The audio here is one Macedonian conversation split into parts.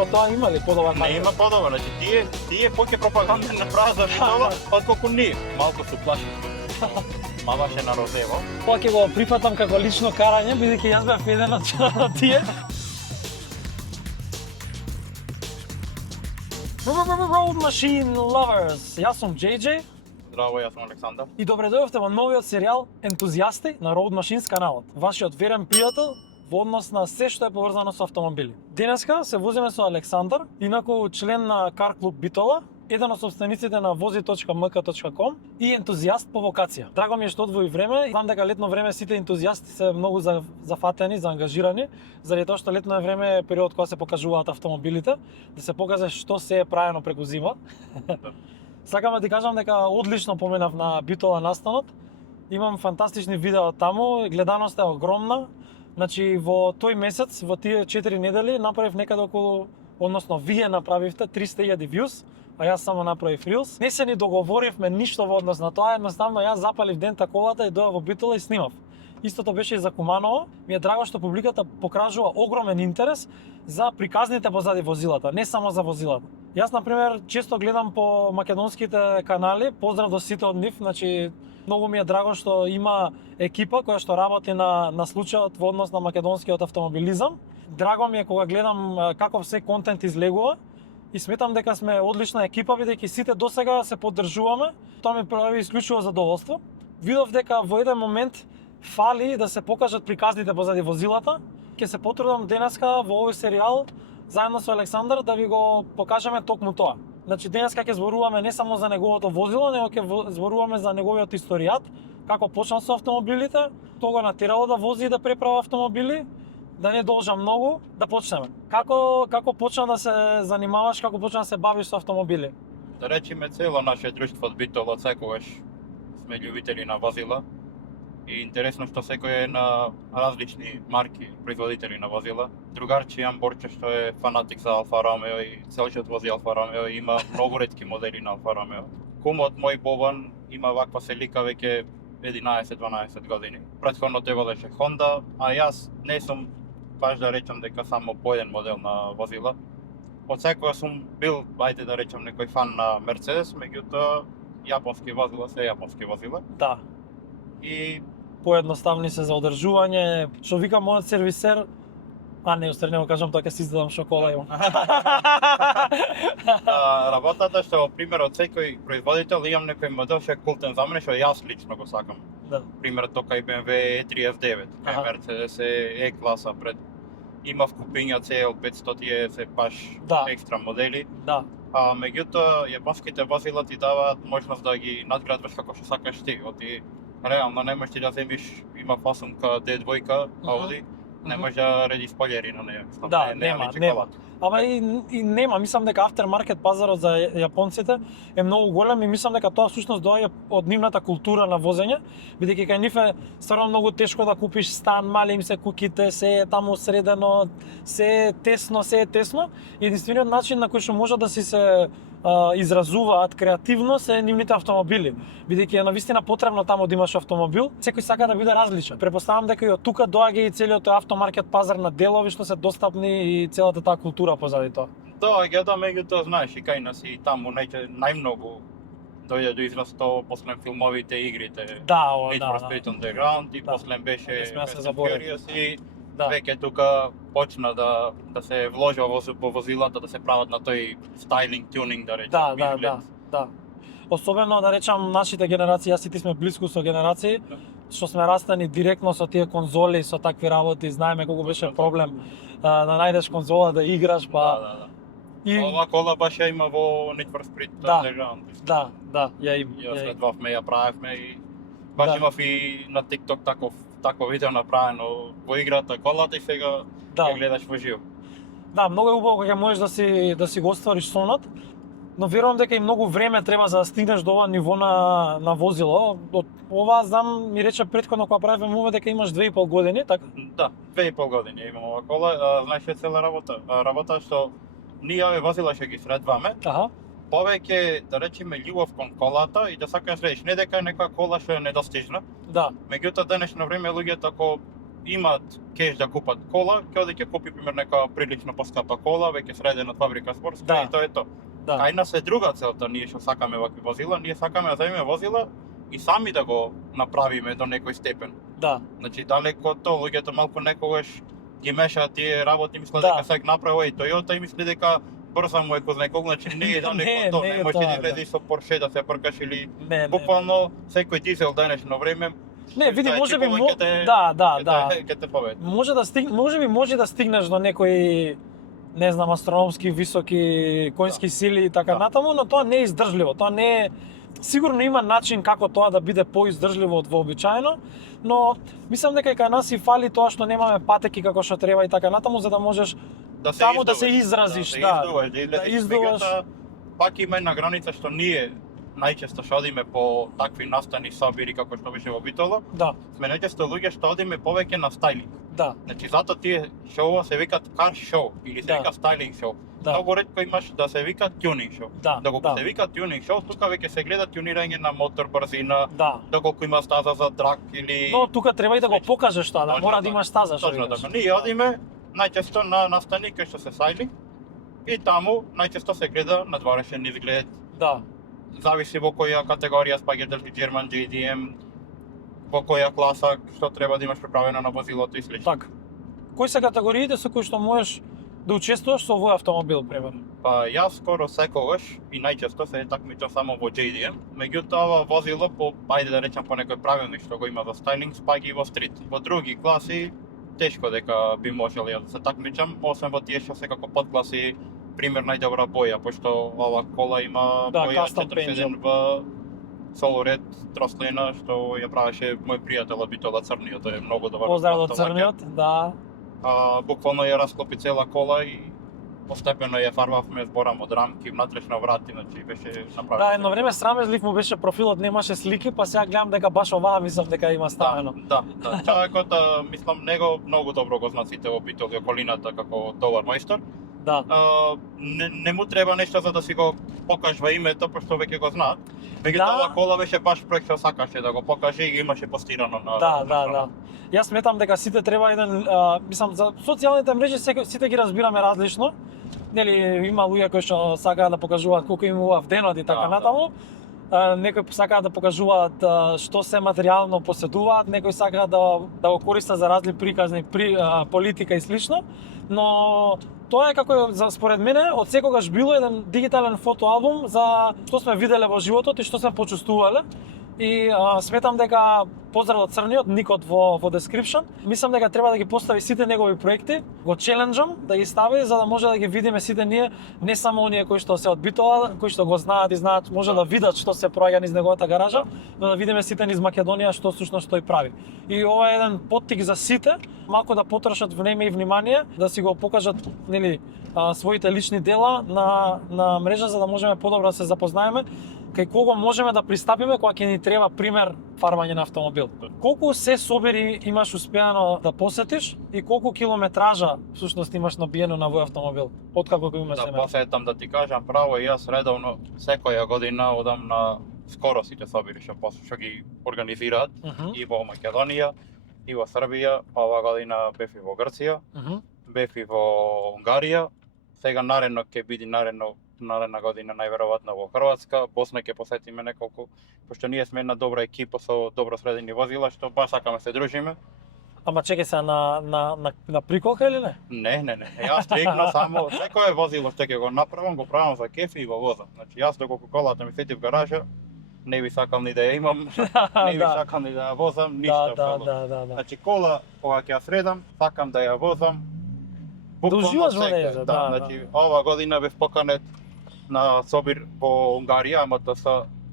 во тоа има ли подобар Не има подобар, значи тие поќе пропаганда направат за битола, отколку ние. Малку се плаши. Маваше на розево. Тоа ќе го прифатам како лично карање, бидејќи јас бев еден од тие. Road Machine Lovers, јас сум JJ Здраво, јас сум Александар. и добре дојдовте во новиот серијал Ентузијасти на Road Machines каналот, вашиот верен пријател во однос на се што е поврзано со автомобили. Денеска се возиме со Александар, инаку член на Кар клуб Битола, еден од собствениците на vozi.mk.com и ентузијаст по вокација. Драго ми е што одвои време, знам дека летно време сите ентузијасти се многу зафатени, заангажирани, заради тоа што летно време е период кога се покажуваат автомобилите, да се покаже што се е правено преку зима. Сакам да ти кажам дека одлично поминав на Битола настанот. Имам фантастични видеа таму, гледаноста е огромна. Значи во тој месец, во тие 4 недели направив некаде околу, односно вие направивте 300,000 views, а јас само направив Reels. Не се ни договоривме ништо во однос на тоа, едноставно јас запалив дента колата и дојав во Битола и снимав. Истото беше и за Куманово. Ми е драго што публиката покажува огромен интерес за приказните позади возилата, не само за возилата. Јас, например, често гледам по македонските канали, поздрав до сите од нив, значи многу ми е драго што има екипа која што работи на случајот во однос на македонскиот автомобилизам. Драго ми е кога гледам каков се контент излегува и сметам дека сме одлична екипа, бидејќи сите досега се поддржуваме. Тоа ми прави исклучиво задоволство. Видов дека во еден момент фали да се покажат приказните позади возилата. Ќе се потрудам денеска во овој серијал заедно со Александар да ви го покажеме токму тоа. Значи денеска ќе зборуваме не само за неговото возило, него ќе зборуваме за неговиот историјат, како почнал со автомобилите, тоа го натерало да вози и да преправа автомобили. Да не должам многу, да почнеме. Како почна да се занимаваш, како почна да се бавиш со автомобили? Да речеме, цело наше друштво од Битола секогаш сме љубители на возила. И интересно што секој е на различни марки, производители на возила. Другарче имам Борче што е фанатик за Алфа Ромео и цел живот вози Алфа Ромео и има многу ретки модели на Алфа Ромео. Кумот мој Бобан има ваква селика веќе 11-12 години. Претходно тој возеше Honda, а јас не сум баш да речам дека само по еден модел на возила. Од секоја сум бил, ајде да речам, некој фан на Мерцедес, меѓутоа јапонски возила се јапонски возила. Да. И Поедноставни се за одржување. Што вика мојот сервисер, не го кажам, тоа ќе си издадам шокола имам. Работата што, пример, од секој производител имам некој модел што е култен за мене, што јас лично го сакам. Да. Пример, тока и BMW E3 F9, кај Мерцедес е E-класа пред. Има вкупиња CL500 се баш екстра модели. Да. Меѓутоа, јапонските возила ти даваат можност да ги надградваш како што сакаш ти. Оти реално не можеш ти да земиш, има фасонка D2 Audi, не можеш да реди спојлери на неја. Да, нема. Ама и нема, мислам дека aftermarket пазарот за јапонците е многу голем и мислам дека тоа всушност доаѓа од нивната култура на возење, бидејќи кај нив е стварно многу тешко да купиш стан, мали им се куќите, се е таму средено, се е тесно. И единствениот начин на кој што може да си се изразуваат креативно се нивните автомобили, бидејќи е навистина потребно таму да имаш автомобил, секој сака да биде различен. Претпоставам дека и од тука доаѓа и целиот тој автомаркет пазар на делови што се достапни и целата таа култура позади тоа. Доаѓа, да, меѓутоа знаеш и кај нас и таму најмногу дојде до израз тоа после филмовите игрите. Да, Need for Speed Underground и после беше Furious и веќе тука почна да се вложи во возилата, да се прават на тој стайлинг, тюнинг, да речем. Да. Особено да речам нашите генерации, јас и ти сме блиску со генерации, што сме растани директно со тие конзоли, со такви работи, знаеме колку беше проблем да најдеш конзола да играш, па. И ова кола баш ја има во Need for Speed Underground. Да, ја има. Ја следвавме, ја правевме и баш имав и на TikTok такво видео направено во играта колата и сега ја гледаш во живо. Да, многу е убаво кога можеш да си го оствариш сонот, но верувам дека и многу време треба за да стигнеш до ова ниво на возило. Ова знам, ми рече претходно кога правевме муве дека имаш 2,5 години, така? Да, 2,5 години имам ова кола. Знаеш е цела работа што ние овие возила што ги средваме. Повеќе, да речеме, љубов кон колата и да сакаш да следиш, не дека е некоја кола што е недостижна. Да. Меѓутоа денешно време луѓето ако имаат кеш да купат кола, ќе оди ќе купи пример нека прилично поскапа кола, веќе средена фабрика спортска Да. и тоа е тоа. Да. Кај нас е друга целта, ние што сакаме вакви возила, ние сакаме да земеме возила и сами да го направиме до некој степен. Да. Значи далеко од тоа, луѓето малку некогаш ги мешаат тие работи, мислат Да. дека сега направо и Toyota и мисли дека брза му е кој знае колку, значи не е далеко Не, од тоа, не е не може тоа, да излезеш со Порше да се пркаш или Не. буквално секој дизел денешно време. Не, види, Тај можеби чипове ќе те- да. Ќе те победи. Може да стигнеш до некои не знам астрономски високи конски сили и така Да. натаму, но тоа не е издржливо. Тоа не е сигурно има начин како тоа да биде поиздржливо од вообичаено, но мислам дека и кај нас и фали тоа што немаме патеки како што треба и така натаму за да можеш Да се Само да се издуваш, изразиш, да. да. Издуваш, да излезеш. Меѓутоа, пак има една граница што ние најчесто што одиме по такви настани собири како што беше во Битола, да, сме најчесто луѓе што одиме повеќе на стајлинг. да, Значи затоа тие шоуа се викаат кар шоу или се Да. вика стајлинг шоу. да, Многу ретко имаш да се вика тюнинг шоу. да, Доколку се вика тюнинг шоу, тука веќе се гледа тюнирање на мотор, брзина, да. доколку има стаза за драк или Но тука треба и да го Слично. покажеш тоа, да Точно мора да така. имаш стаза што Точно викаш. така. Ние одиме најчесто на настани кај што се сајли и таму најчесто се гледа надворешен изглед. Да, Зависи во која категорија спагеташ и German JDM, во која класа што треба да имаш приправено на возилото и слично. така. Кои се категориите со кои што можеш да учествуваш со овој автомобил, примерно? Па јас скоро секогаш и најчесто се такмичам само во JDM, меѓутоа ова возило по ајде да речам по некој правилник што го има за стајлинг спаги и во стрит. Во други класи тешко дека би можел ја да се такмичам, освен во тие што секако подкласи пример најдобра боја, пошто ова кола има Да, боја custom paint 47 Солоред трослена што ја правеше мој пријател од Битола Црниот, тој е многу добар. Поздрав од автолаќер. Црниот, да. Буквално ја расклопи цела кола и постепено ја фарбавме зборам од рамки, внатрешно врати, значи беше направено. Да, едно време срамежлив му беше профилот, немаше слики, па сега гледам дека баш оваа мислам дека има ставено. Да. Човекот, мислам, него многу добро го знаат сите во Битол и околината како добар мајстор. Да. Не му треба нешто за да си го покажува името, пошто веќе го знаат. Меѓутоа Да. оваа кола беше баш проект што сакаше да го покаже и го имаше постирано на Да. Јас сметам дека сите треба еден, мислам, за социјалните мрежи сите ги разбираме различно. Нели, има луѓе кои што сакаат да покажуваат колку им убав денот и така Да, натаму. Некои сакаат да покажуваат што се материјално поседуваат, некои сакаат да го користат за разни приказни, политика и слично, но тоа е како според мене од секогаш било еден дигитален фотоалбум за што сме виделе во животот и што сме почувствувале. И сметам дека поздрав од Црниот, никот во description. Мислам дека треба да ги постави сите негови проекти, го челенџам да ги стави за да може да ги видиме сите ние, не само оние кои што се од Битола, кои што го знаат и знаат, може да видат што се проаѓа низ неговата гаража, но да видиме сите низ Македонија што всушност тој прави. И ова е еден поттик за сите, малку да потрошат време и внимание, да си го покажат, нели, своите лични дела на мрежа за да можеме подобро да се запознаеме кај кого можеме да пристапиме кога ќе ни треба пример фарбање на автомобил. Колку се собери имаш успеано да посетиш и колку километража всушност имаш набиено на овој автомобил откако го имаш Да, семе? посетам да ти кажам право, јас редовно секоја година одам на скоро сите собири што ги организираат и во Македонија, и во Србија, ова година бев и во Грција, бев и во Унгарија, сега наредно ќе биде наредна година најверојатно во Хрватска, Босна ќе посетиме неколку, пошто ние сме една добра екипа со добро средени возила, што баш сакаме се дружиме. Ама чекај се на приколка или не? Не. Јас стрикно само секое возило што ќе го направам, го правам за кеф и го возам. Значи јас доколку колата ми седи в гаража, не би сакал ни да ја имам, не би сакал ни да ја возам, ништо. Да. Значи кола кога ќе ја средам, сакам да ја возам. Да уживаш во неја, да. Значи ова година бев поканет на собир во Унгарија, МТС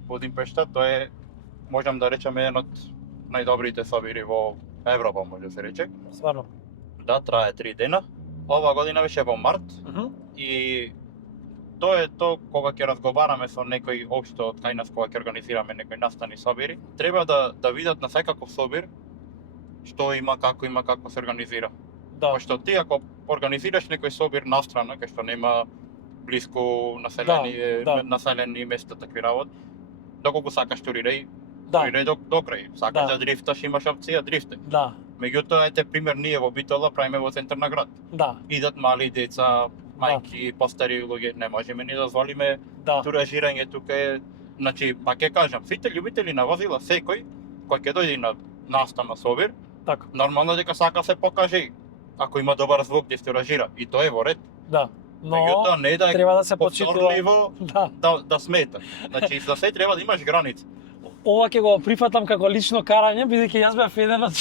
Будимпешта, тоа е можам да речам еден од најдобрите собири во Европа, може да се рече. Стварно. Да, трае 3 дена. Ова година беше во март и тоа е тоа кога ќе разговараме со некој општо од кај нас кога ќе организираме некој настани собири, треба да видат на секаков собир што има, како се организира. Да. Пошто ти ако организираш некој собир настрана кај што нема блиску населени места такви работи, доколку сакаш турирај, турирај до крај. Сакаш да дрифташ, имаш опција дрифтај. Да. Меѓутоа, ете пример, ние во Битола правиме во центар на град. Да, Идат мали деца, мајки, постари луѓе, не можеме ни да дозволиме да. туражирање тука е. Значи, па ќе кажам, сите љубители на возила, секој кој ќе дојде на настан на Собир, Така, нормално дека сака се покаже ако има добар звук да истиражира, и тоа е во ред. да. Но Меѓутоа не да е треба да се почитува. повторливо Да. да смета. Значи, за се треба да имаш граница. Ова ќе го прифатам како лично карање, бидејќи јас бев еден од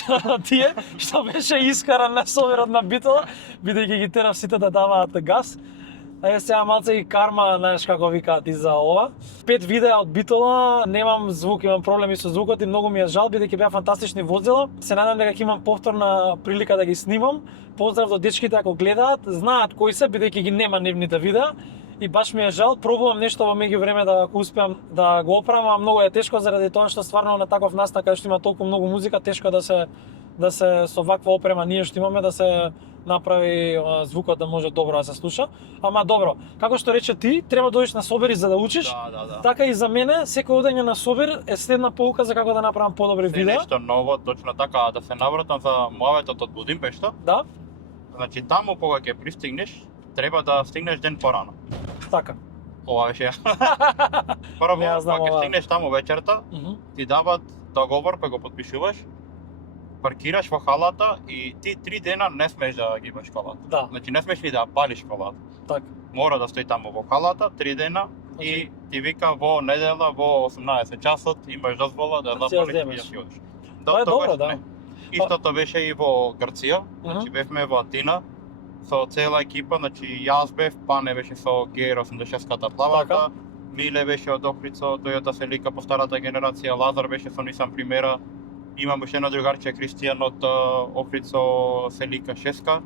тие што беше искаран на Собирот на Битола, бидејќи ги терав сите да даваат газ. А сега малце и карма, знаеш како викаат и за ова. 5 видеа од Битола, немам звук, имам проблеми со звукот и многу ми е жал, бидејќи беа фантастични возила. Се надам дека ќе имам повторна прилика да ги снимам. Поздрав до дечките ако гледаат, знаат кои се, бидејќи ги нема нивните видеа. И баш ми е жал, пробувам нешто во меѓувреме да ако успеам да го оправам, а многу е тешко заради тоа што стварно на таков настан каде што има толку многу музика, тешко да се со ваква опрема ние што имаме да се направи звукот да може добро да се слуша. Ама добро, како што рече ти, треба да дојдеш на Собир за да учиш. Да. Така и за мене, секој одење на Собир е следна полука за како да направам подобри Се видеа. нешто ново, точно така, да се навратам за муаветот од Будимпешта. Да, Значи, таму кога ќе пристигнеш, треба да стигнеш ден порано. така. Ова беше. Прво, Не ја знам кога ќе ова. стигнеш таму вечерта, Мгм. ти дават договор кој го потпишуваш, паркираш во халата и ти 3 дена не смеш да ги имаш колата. Да, Значи не смеш ни да ја палиш колата. така. Мора да стои таму во халата 3 дена и ти вика во недела во 18 часот имаш дозвола да Да си ја запалиш и земеш. да си одиш. Тоа е тогаш добро, да. не. Истото беше и во Грција, значи бевме во Атина со цела екипа, значи јас бев, Пане беше со GR86-ката плавата, Така. Миле беше од Охридсо, Toyota Celica по старата генерација, Лазар беше со Nissan Примера, имам уште едно другарче Кристијан од Охридсо Celica 6-ка,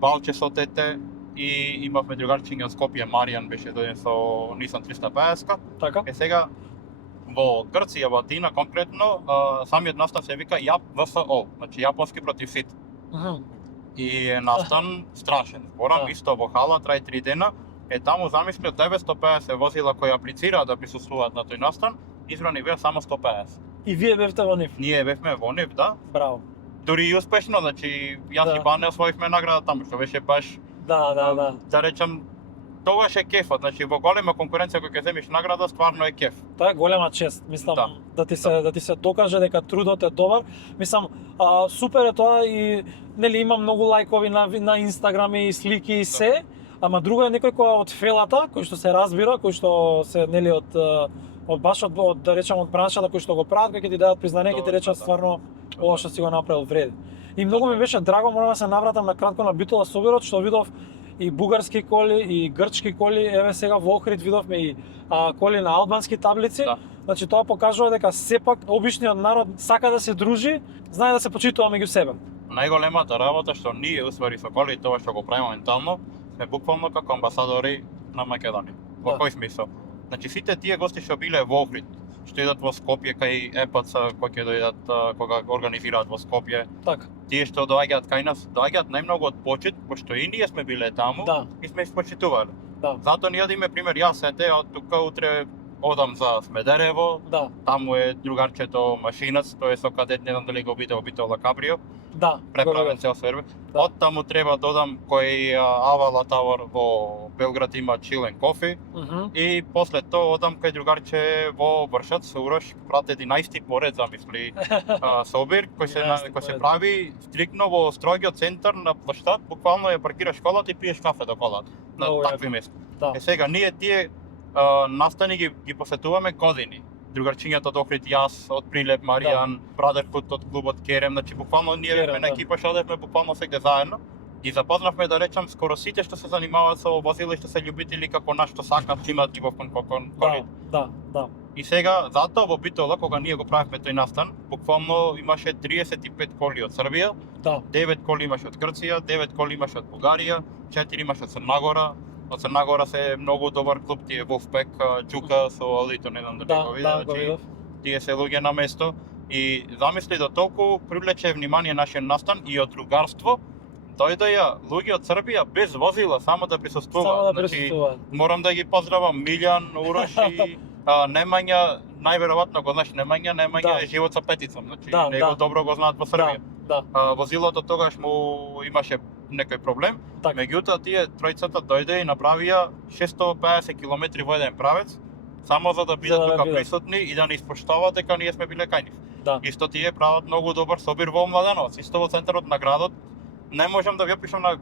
Балче со тете и имавме другарчиња од Скопје, Маријан беше дојден со Nissan 350-ка. Така. Е сега во Грција, во Атина конкретно, самиот настан се вика JAPVSO, значи јапонски против сит. Мгм. И е настан страшен. Порам Да. исто во хала, трај 3 дена. Е таму замисли од 950 возила кои аплицираат да присуствуваат на тој настан, избрани беа само 150. И вие бевте во нив. Ние бевме во нив, да. Браво. Дури и успешно, значи јас Да. и Бане освоивме награда таму, што беше баш Да. да речам тогаш е кефот, значи во голема конкуренција кој ќе земиш награда, стварно е кеф. Тоа е голема чест, мислам, Да. да ти се докаже дека трудот е добар. Мислам, супер е тоа и нели има многу лајкови на Инстаграм и слики и се, ама друго е некој кој од фелата, кој што се разбира, кој што се нели од баш од да речам од браншата кој што го прават, кој ќе ти дадат признание, ќе ти Добро, речат да. стварно ова што си го направил вреди. И многу ми беше драго, морам да се навратам на кратко на Битола Собирот, што видов и бугарски коли, и грчки коли, еве сега во Охрид видовме и коли на албански таблици. Да. Значи тоа покажува дека сепак обичниот народ сака да се дружи, знае да се почитува меѓу себе. Најголемата работа што ние уствари со коли, тоа што го правиме моментално, сме буквално како амбасадори на Македонија. Во Да. кој смисол? Значи сите тие гости што биле во Охрид, што идат во Скопје кај ЕПЦ, кои ќе дојдат кога го организираат во Скопје, Така. тие што доаѓаат кај нас, доаѓаат најмногу од почит, пошто и ние сме биле таму Да. и сме испочитувале. Да. Затоа ние да име пример, јас ете од тука утре одам за Смедерево, Да. таму е другарчето Машинац, тој е со кадет, не знам дали го видел Битола Кабрио, Да. преправен цел сервер. Да. Од таму треба додам кој Авала Тавар во Белград има чилен кофи Мгм. и после тоа одам кај другарче во Вршац, Урош, брат 11 поред замисли Собир, кој 11 се поред. прави стрикно во строгиот центар на плаштад, буквално ја паркираш колата и пиеш кафе до колата на Много такви јако. места. Да. Е сега ние тие настани ги посетуваме години. Другарчињата од Охрид, јас од Прилеп, Маријан, Брадерфут од клубот Керем, значи буквално ние Керем, бевме на да. екипа што одевме буквално сегде заедно. Ги запознавме да речам скоро сите што се занимаваат со возила и што се љубители како нас што сакат што имаат ги во коли. Да. И сега затоа во Битола кога ние го правевме тој настан, буквално имаше 35 коли од Србија, Да. 9 коли имаше од Грција, 9 коли имаше од Бугарија, 4 имаше од Црна Гора. Од Црна Гора се многу добар клуб, тие Wolfpack, Џука со Алито, не знам дали Да, го да, го видел, видов. тие се луѓе на место и замисли до толку привлече внимание нашиот настан и од другарство дојдоа луѓе од Србија без возила само да присуствуваат. Само да Значи, присуствуваат. морам да ги поздравам Милјан, Урош и Немања, најверојатно го знаеш Немања Да. е живот со петицам, значи Да, него да. добро го знаат во Србија. Да. Возилото тогаш му имаше некој проблем. Така. Меѓутоа тие тројцата дојде и направија 650 км во еден правец, само за да бидат За да тука бидат. присутни и да не испоштаваат дека ние сме биле кај нив. Да. Исто тие прават многу добар собир во Младеновец, исто во центарот на градот. Не можам да ви опишам на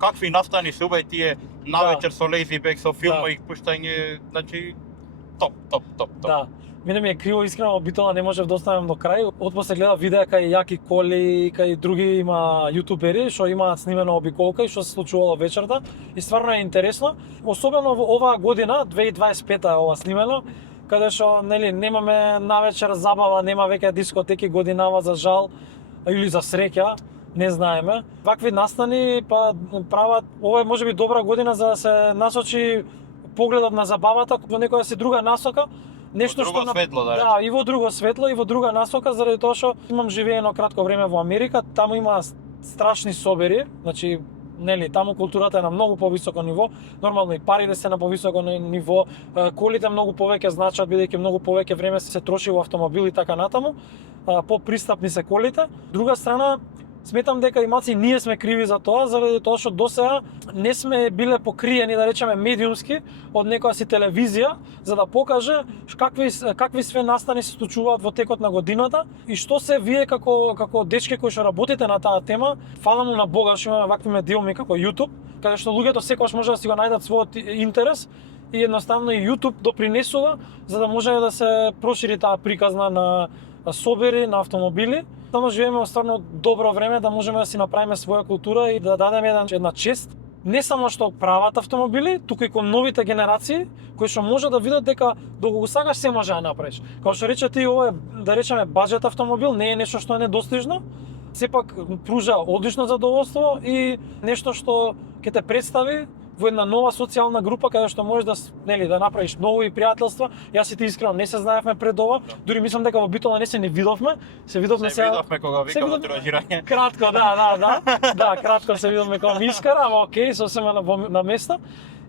какви настани се убај тие навечер со Lazy Bag, со филма и пуштање, значи топ. Да. Мене ми е криво искрено, Битола не можев да оставам до крај. Отпосле гледав видеа кај Јаки Коли, кај други има јутубери што имаат снимена обиколка и што се случувало вечерта. И стварно е интересно, особено во оваа година, 2025 е ова снимено, каде што нели немаме навечер забава, нема веќе дискотеки годинава за жал или за среќа, не знаеме. Вакви настани па прават, ова е можеби добра година за да се насочи погледот на забавата во некоја си друга насока. Нешто Во друго светло, да да, и во друго светло и во друга насока, заради тоа што имам живеено кратко време во Америка, таму има страшни собери, значи нели таму културата е на многу повисоко ниво, нормално и парите се на повисоко ниво, колите многу повеќе значат бидејќи многу повеќе време се троши во автомобил и така натаму, попристапни се колите. Друга страна, сметам дека и малци ние сме криви за тоа, заради тоа што досега не сме биле покриени, да речеме, медиумски од некоја си телевизија, за да покаже какви све настани се случуваат во текот на годината и што се вие како дечки кои што работите на таа тема, фала му на Бога што имаме вакви медиуми како YouTube, каде што луѓето секогаш може да си го најдат својот интерес и едноставно и YouTube допринесува за да може да се прошири таа приказна на собери, на автомобили. Таму живееме во стварно добро време да можеме да си направиме своја култура и да дадеме една чест не само што прават автомобили, туку и кон новите генерации кои што може да видат дека доколку сакаш се може да направиш. Како што рече ти, ова е, да речеме, баџет автомобил, не е нешто што е недостижно, сепак пружа одлично задоволство и нешто што ќе те представи во една нова социјална група каде што можеш да нели да направиш нови пријателства. Јас и ти искрено не се знаевме пред ова, дури мислам дека во Битола не се не видовме, се видовме се видовме кога викаме тиражирање. Кратко, да, кратко се видовме кога ми искара, ама окей, сосема на место.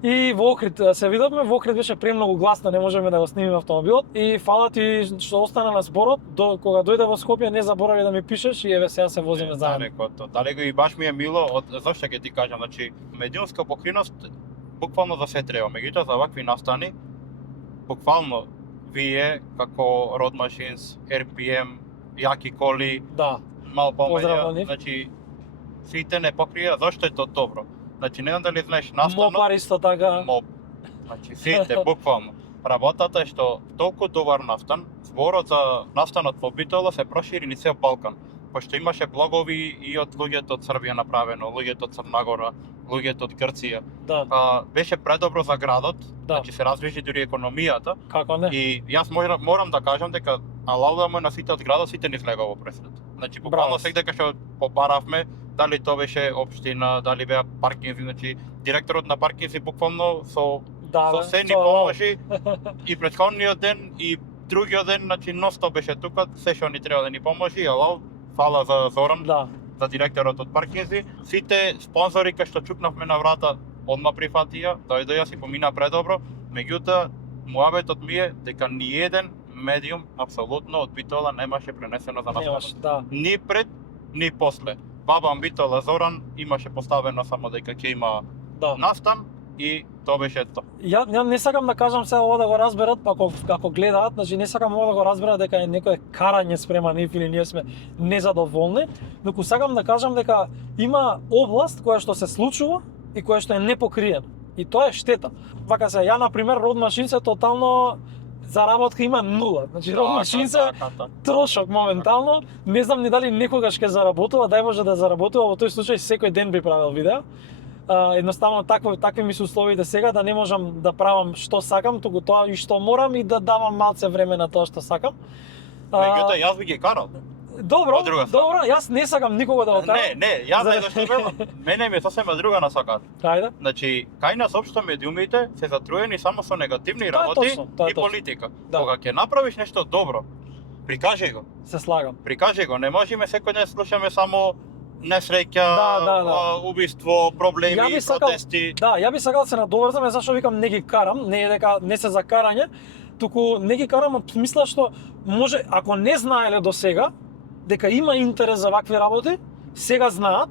И во Охрид се видовме, во Охрид беше премногу гласно, не можеме да го снимиме автомобилот. И фала ти што остана на зборот, кога дојде во Скопје не заборави да ми пишеш и еве сега се возиме заедно. Далеко и баш ми е мило, зашто ќе ти кажам, значи медиумска покриност буквално за се треба, меѓутоа за вакви настани буквално вие како Road Machines, RPM, Јаки Коли, да, мал помеѓа, значи сите не покрија, зашто е тоа добро? Значи не знам дали знаеш настанот. Мопар исто така. Моп. Значи сите буквално. Работата е што толку добар настан, зборот за настанот во Битола се прошири низ цел Балкан, пошто имаше блогови и од луѓето од Србија направено, луѓето од Црнагора, луѓето од Грција. Да. Беше предобро за градот, да. Значи се раздвижи дури економијата. Како не? И јас морам да кажам дека алауда му на сите од градот сите ни излега во пресрет. Значи буквално секаде што побаравме, дали тоа беше општина, дали беа паркинзи, значи директорот на паркинзи буквално со се ни поможи и претходниот ден и другиот ден, значи ностоп беше тука, се што ни треба да ни поможи, алау, фала за Зоран, за директорот од паркинзи. Сите спонзори кои што чукнавме на врата, одма прифатија, дојдоа си помина предобро, меѓутоа муабетот ми е дека ни еден медиум апсолутно од Битола немаше пренесено за нас. Ни пред, ни после. Бабам Битола Зоран имаше поставено само дека ќе има настан и тоа беше тоа. Ја не сакам да кажам сега ова да го разберат, ако гледаат, значи не сакам ова да го разберат дека е некое карање спрема нив или ние сме незадоволни, но сакам да кажам дека има област која што се случува и која што е непокриена. И тоа е штета. Вака се, ја на пример Road Machines е тотално заработка има нула. Значи Road Machines е трошок моментално. Не знам ни дали некогаш ќе заработува, дај Боже да заработува, во тој случај секој ден би правил видео. Едноставно такви ми се условите сега да не можам да правам што сакам, туку тоа и што морам и да давам малце време на тоа што сакам. Меѓутоа јас би ги карал. Добро, јас не сакам никого да го карам. Не, јас не зашто велам. Мене ми е сосема друга насока. Ајде. Значи, кај нас општо медиумите се затруени само со негативни работи и политика. Кога ќе направиш нешто добро, прикажи го. Се слагам. Прикажи го, не можеме секој ден слушаме само несреќа, убиство, проблеми, протести. Да, ја би сакал да се надоврзам, зашто викам не ги карам, не е дека не се за карање, туку не ги карам од мисла што може, ако не знаеле до сега, дека има интерес за вакви работи, сега знаат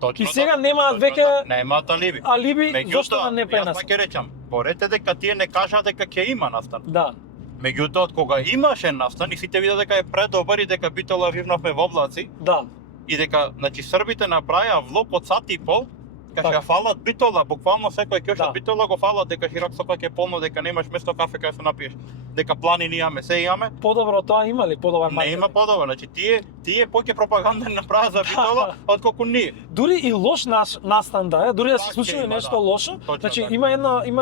Точно и сега така, немаат точно веќе така, немаат алиби. алиби зошто да не Јас пренесат. ќе речам, порете дека тие не кажа дека ќе има настан. Да, Меѓутоа, од кога имаше настан и сите видеа дека е предобар и дека Битола вивнавме во облаци да, и дека, значи, србите направија влог од сат и пол, кај Така. ќе фалат Битола, буквално секој ќе Да. Битола го фалат дека Широксопак е полно, дека немаш место кафе кај се напиеш, дека планини имаме, се имаме. подобро тоа има ли, подобар Не маркетинг? има подобро, значи тие поќе пропаганда направат за Битола отколку ние. Дури и лош настан да е, дури да се Пак ќе случи има, нешто да. лошо, Точно значи така. има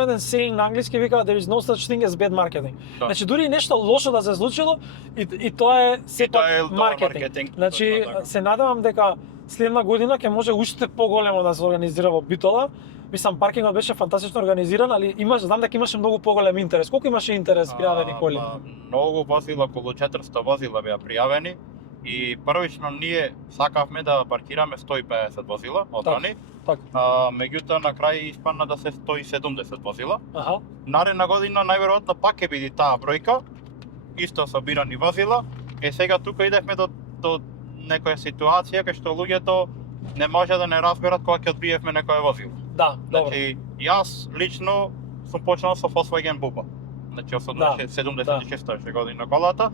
еден saying на англиски вика there is no such thing as bad marketing. Да. Значи дури и нешто лошо да се случило и тоа е сепак тоа е маркетинг. Значи Точно така. се надевам дека следна година ќе може уште поголемо да се организира во Битола. Мислам паркингот беше фантастично организиран, али знам дека имаше многу поголем интерес. Колку имаше интерес пријавени коли? Многу возила, околу 400 возила беа пријавени и првично ние сакавме да паркираме 150 возила одрани. Така. Меѓутоа на крај испадна да се 170 возила. Аха. Наредна година најверојатно пак ќе биде таа бројка, исто собирани возила. Сега тука идевме до некоја ситуација кај што луѓето не може да не разберат кога ќе одбиевме некое возило. Да, добро. Значи, јас лично сум почнал со Volkswagen Buba. Значи, Да, 76 година колата.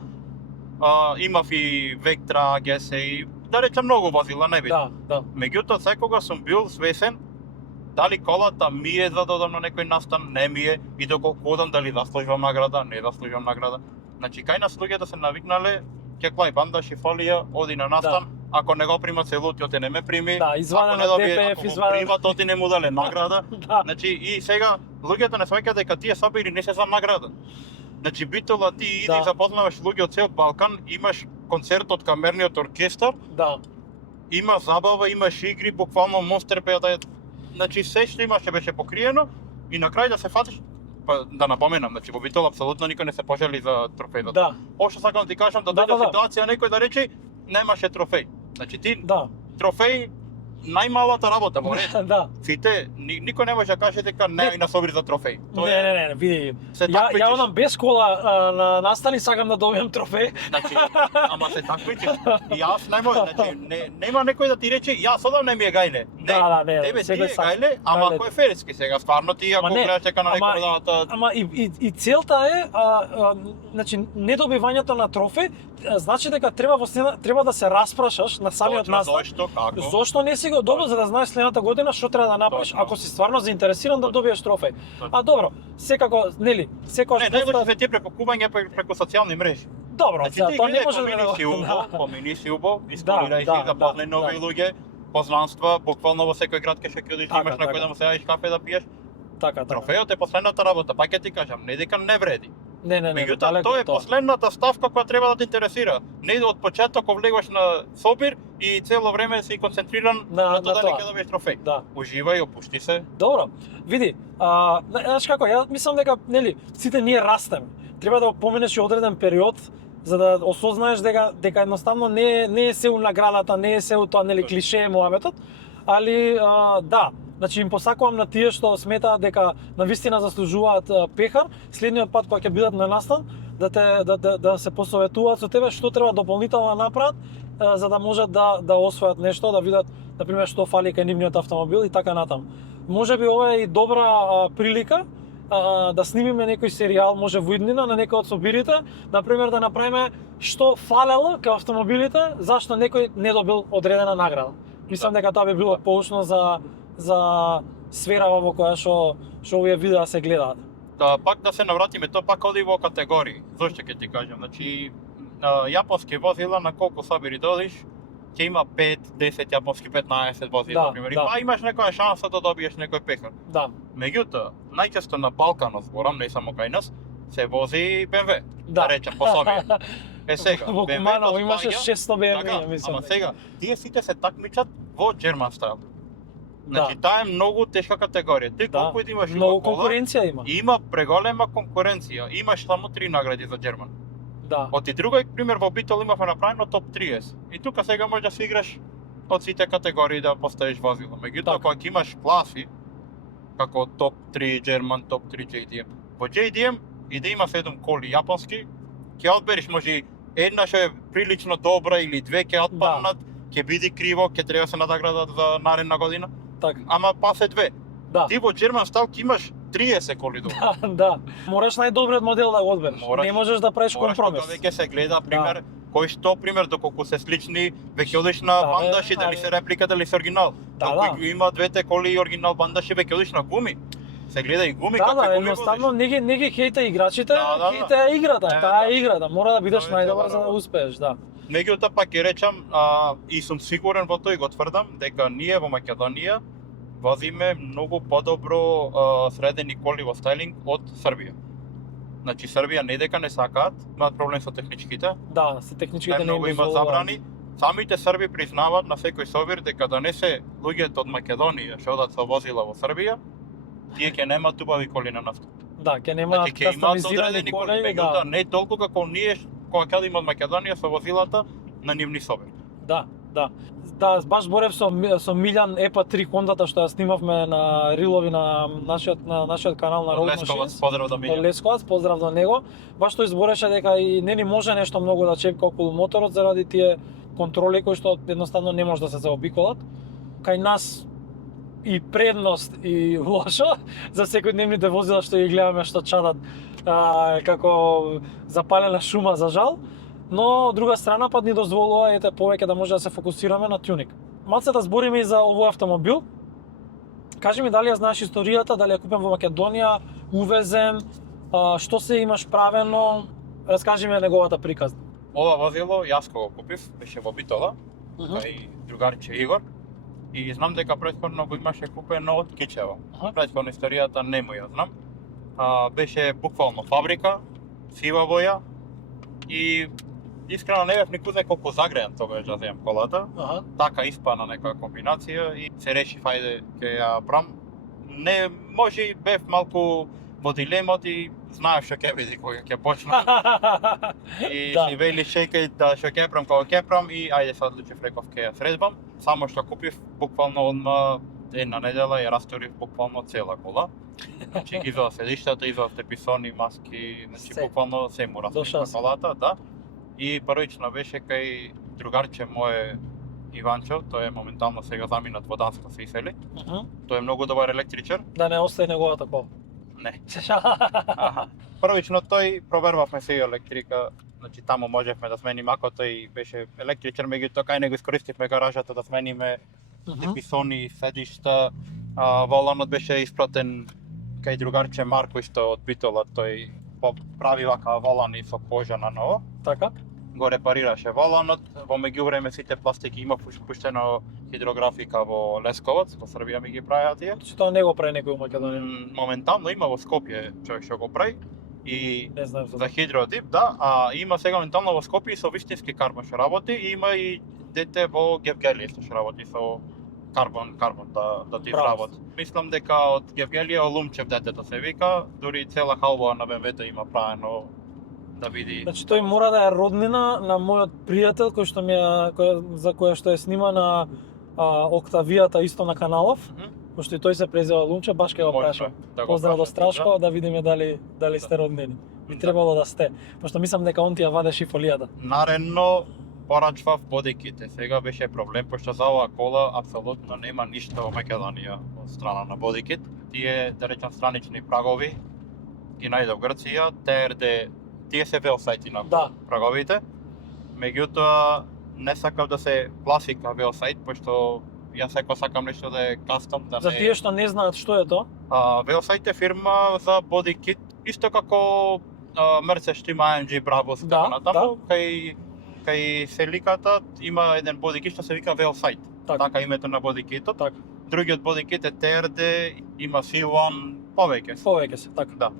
Имав и Vectra, GSI, да речем многу возила, не битно. Да. Меѓутоа, секога сум бил свесен дали колата ми е за да одам на некој настан, не ми е, и доколку одам дали заслужувам награда, не заслужувам награда. Значи, кај нас луѓето се навикнале, ќе клај банда шифолија, оди на настан, ако не го примат се лути, оте не ме прими, Да, изваден ако не од добие, DPF, ако го изваден. примат, оти не му дале награда. Да. Значи, и сега луѓето не сваќаат дека тие собири не се за награда. Значи, Битола ти иди и запознаваш луѓе од цел Балкан, имаш концерт од камерниот оркестар, Да. има забава, имаш игри, буквално Монстер пеа да е... Значи, се што имаше беше покриено и на крај да се фатиш, па да напоменам, значи во Битола апсолутно никој не се пожали за трофејот. Да. Ошто сакам да ти кажам да Да, дојде да. ситуација некој да рече немаше трофеј. Значи ти Да. трофеј најмалата работа во ред. Да. Сите никој не може да каже дека не на собир за трофеј. Не, види. се Ја такмичиш. одам без кола на настани, сакам да добијам трофеј. Значи, ама се такмичиш. И јас не може, значи нема некој да ти рече јас одам не ми е гајле. Не, Да, не, тебе ти секој е сака. гајле, ама Гајле. ако е ферески сега, стварно ти ако Ама не, гледаш дека на ама- некој продавата Ама и целта е, значи, недобивањето на трофеј, значи дека треба да се распрашаш на самиот точно настан. зошто, како. Зошто не си го добил за да знаеш следната година што треба да направиш Точно. ако си стварно заинтересиран да Точно. добиеш трофеј. Точно. А добро, секако, нели, секогаш Не, најлошо се тие преку купање преку социјални мрежи. Добро, Значи сега, ти тоа не гледај, може помини си убо, да. помини си убо, исколирај да, си, запознај да, нови да. луѓе, познанства, буквално во секој град кај што ќе одиш Така, имаш на кој така. да му се јавиш кафе да пиеш. Така. Трофејот е последната работа, пак ќе ти кажам, не дека не вреди. Не, Меѓутоа далеку тоа е од тоа. последната ставка која треба да те интересира. Не од почеток влегуваш на собир и цело време си концентриран На тоа тоа. дека добиеш трофеј. Да. Уживај, опушти се. Добро. Види, знаеш како, ја мислам дека нели сите ние растеме. Треба да поминеш и одреден период за да осознаеш дека едноставно не е се у наградата, не е се у тоа нели клише муаметот, али да, значи им посакувам на тие што сметаат дека навистина заслужуваат пехар, следниот пат кога ќе бидат на настан да се посоветуваат со тебе што треба дополнително да направат за да можат да освојат нешто, да видат на пример што фали кај нивниот автомобил и така натаму. Можеби ова е и добра прилика да снимиме некој серијал, може во иднина на некој од собирите, на пример да направиме што фалело кај автомобилите, зашто некој не добил одредена награда. Мислам дека тоа би било поучно за сферава во која што овие видеа се гледаат. Да, пак да се навратиме, тоа пак оди во категории. Зошто ќе ти кажам? Значи, јапонски возила на колку собири додиш, ќе има 5, 10 јапонски 15 возила, Да, например. И да. па имаш некоја шанса да добиеш некој пехар. Да, Меѓутоа, најчесто на Балканот, зборам, не само кај нас, се вози BMW, да. речем, по Собија. Сега, Во BMW-то Куманово имаше спаѓа- 600 BMW, Така, мислам. ама сега, тие сите се такмичат во German style. Да. Значи, таа е многу тешка категорија. Ти колку и да имаш многу убава кола, конкуренција има. има преголема конкуренција. Имаш само 3 награди за German. Да. Од и другој пример во Битол имавме направено топ 30. И тука сега можеш да си играш од сите категории да поставиш возило. Меѓутоа, Така. кога ќе имаш класи, како топ 3 German, топ 3 JDM, во JDM и да има 7 коли јапонски, ќе одбереш може еднаш е прилично добра или две ќе отпаднат, ќе биде криво, ќе треба се надаградат за наредна година, Така. ама па се две. Да. Ти во German Stalk имаш 30 коли добро. Да. Мораш најдобриот модел да го одбереш. Мораш. Не можеш да правиш Мораш компромис. тука веќе се гледа пример, кој што пример доколку се слични, веќе одиш на Да, бе, бандаши, дали се реплика, дали се оригинал. Да, Доколку да. има двете коли и оригинал бандаши, веќе одиш на гуми. Се гледа и гуми, Да, какви да, гуми едноставно водиш. не ги хејта играчите, Да. хејта ја играта. Да. Таа е играта, мора да бидеш Тоа е најдобар цела за да работа. успееш, да. Меѓутоа пак ќе речам, и сум сигурен во тој, го тврдам, дека ние во Македонија возиме многу подобро средени коли во стајлинг од Србија. Значи Србија не дека не сакаат, имаат проблем со техничките, Да, се техничките не им многу има дозволуваат. забрани. Самите Срби признаваат на секој собир дека да не се луѓето од Македонија што одат со возила во Србија, тие ќе немаат убави коли на нафта. Да, ќе немаат Значи ќе имаат кастомизирани одредени коли, коли, меѓутоа да. не толку како ние кога ќе одиме од Македонија со возилата на нивни собир. Да, да. Да, баш зборев со Милјан ЕПА 3 Хондата што ја снимавме на рилови на нашиот канал на Road Лесковац, Machines. поздрав да Од Милјан. Лесковац, поздрав до него. Баш тој збореше дека и не ни може нешто многу да чепка околу моторот заради тие контроли кои што едноставно не може да се заобиколат. Кај нас и предност и лошо за секојдневните возила што ги гледаме што чадат како запалена шума за жал, но од друга страна пат ни дозволува ете повеќе да може да се фокусираме на тюнинг. Малце да збориме и за овој автомобил. Кажи ми дали ја знаеш историјата, дали ја купен во Македонија, увезен, што се имаш правено, раскажи ми неговата приказна. Ова возило јас кога го купив, беше во Битола, кај другарче Игор. И знам дека претходно го имаше купено од Кичево. Претходно историјата не му ја знам. Беше буквално фабрика, сива боја и искрено не бев никуде колку загрејан тогаш да земам колата. Така испана некоја комбинација и се реши ајде ќе ја прам. Не, може и бев малку во дилемот и знаев што ќе биде кога ќе почнам. И Да. си вели шејкај да што ќе прам кога ќе прам и ајде се одлучив реков ќе ја средбам. Само што купив буквално одма една недела ја расторив буквално цела кола. Значи изоа седиштата, изоа степисони, маски, значи Се. буквално се му расторив Дошao на си. колата, да. И првично беше кај другарче мое Иванчо, тој е моментално сега заминат во Данска се исели. Тој е многу добар електричар. Да не остане неговата кола. Не. Првично тој провервавме се и електрика, значи таму можевме да смениме ако тој беше електричар, меѓутоа кај него искористивме гаражата да смениме степисони, седишта, воланот беше испратен кај другарче Марко што од Битола, тој прави вака волани со кожа на ново. Така? Го репарираше воланот, во меѓувреме сите пластики има пуштено хидрографика во Лесковац, во Србија ми ги правеа тие. Значи тоа не го прави некој во Македонија. Моментално има во Скопје човек што го прави и Не знам за за хидродип, да, а има сега моментално во Скопје со вистински карбон што работи и има и дете во Гевгелија што работи со карбон да ти Браво. работи. Мислам дека од Гевгелија Олумчев детето се вика, дури цела халба на БМВ-то има правено да види. Значи тој мора да е роднина на мојот пријател кој што за која што е снима на Октавијата исто на каналов, пошто и тој се презива Лумче, баш ке го прашам. Поздрав до Страшко, да видиме дали сте роднини. Би требало да сте, пошто мислам дека он ти ја вадеше и фолијата. Наредно порачвав бодиките. Сега беше проблем, пошто за оваа кола апсолутно нема ништо во Македонија од страна на бодикит. Тие, да речам, странични прагови ги најде во Грција, ТРД, тие се велсајти на Да. праговите. Меѓутоа, не сакав да се класика велсајт, пошто јас секој сакам нешто да е кастом, да За не... тие што не знаат што е тоа, Велсајт е фирма за бодикит, исто како Мерцедес што има AMG Brabus, Да, натаму, кај селиката има еден бодикит што се вика Велсајт. Така името на бодикитот. Така. Другиот бодикит е TRD, има C1, повеќе се, така. Да.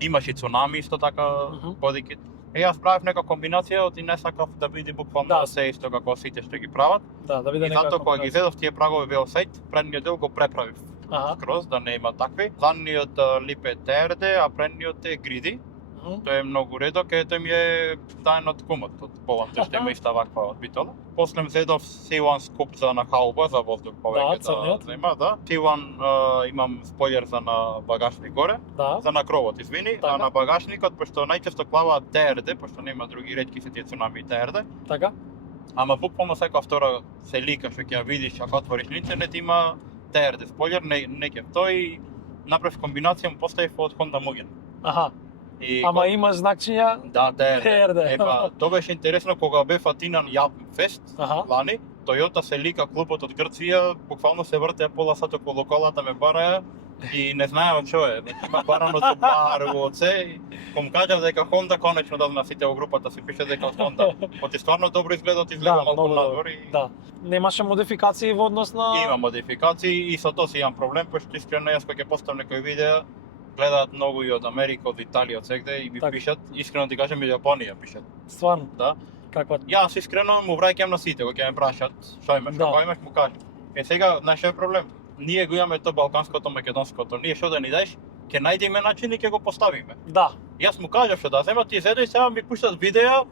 Имаш и Цунами исто така Мгм. бодикит. Јас правев нека комбинација од и не сакав да биде буквално Да. се исто како сите што ги прават. Да биде И некако. затоа кога ги зедов тие прагови Велсајт, предниот дел го преправив Аха. скроз да не има такви. Задниот лип е TRD, а предниот е Гриди. Тој е многу редок, тој ми е таен од кумот, од Полан, тој што има иста ваква од битола. После зедов C1 скуп за на хауба, за воздух повеќе црниот. има, да. C1 имам спојлер за на багажник горе, Да. за на кровот, извини, Така. а на багажникот, пошто најчесто плаваат ТРД, пошто нема други ретки се тие цунами и ТРД, Така. ама буквално секоја втора селика што ќе ја видиш ако отвориш на интернет има ТРД спојлер, не ќе тој направив комбинација му поставив од Honda Mugen. Аха. И Ама има значења да, ТРД. Епа, тоа беше интересно кога бев Атинан Јап Фест Аха. лани, Toyota Celica клубот од Грција, буквално се вртеа пола сат околу колата, ме бараја и не знаеа што е. Ма барано со Subaru, од се. Кому кажав дека Honda конечно да зна сите во групата се пише дека од Honda. Оти стварно добро изгледа, изгледа Да, малку многу надвор и Да. Немаше модификации во однос на има модификации и со тоа си имам проблем, пошто искрено јас кога ќе поставам некој видео гледаат многу и од Америка, од Италија, од сегде и ми Така. пишат, искрено ти кажам и од Јапонија пишат. стварно Да. каква Јас искрено му враќам на сите, кога ќе ме прашат што имаш, Да. како имаш, му кажам. Сега, знаеш што е проблем? Ние го имаме тоа балканското, македонското. Ние што да ни даеш, ќе најдеме начин и ќе го поставиме. Да. Јас му кажав што да зема, ти седи сега ми пуштат видео,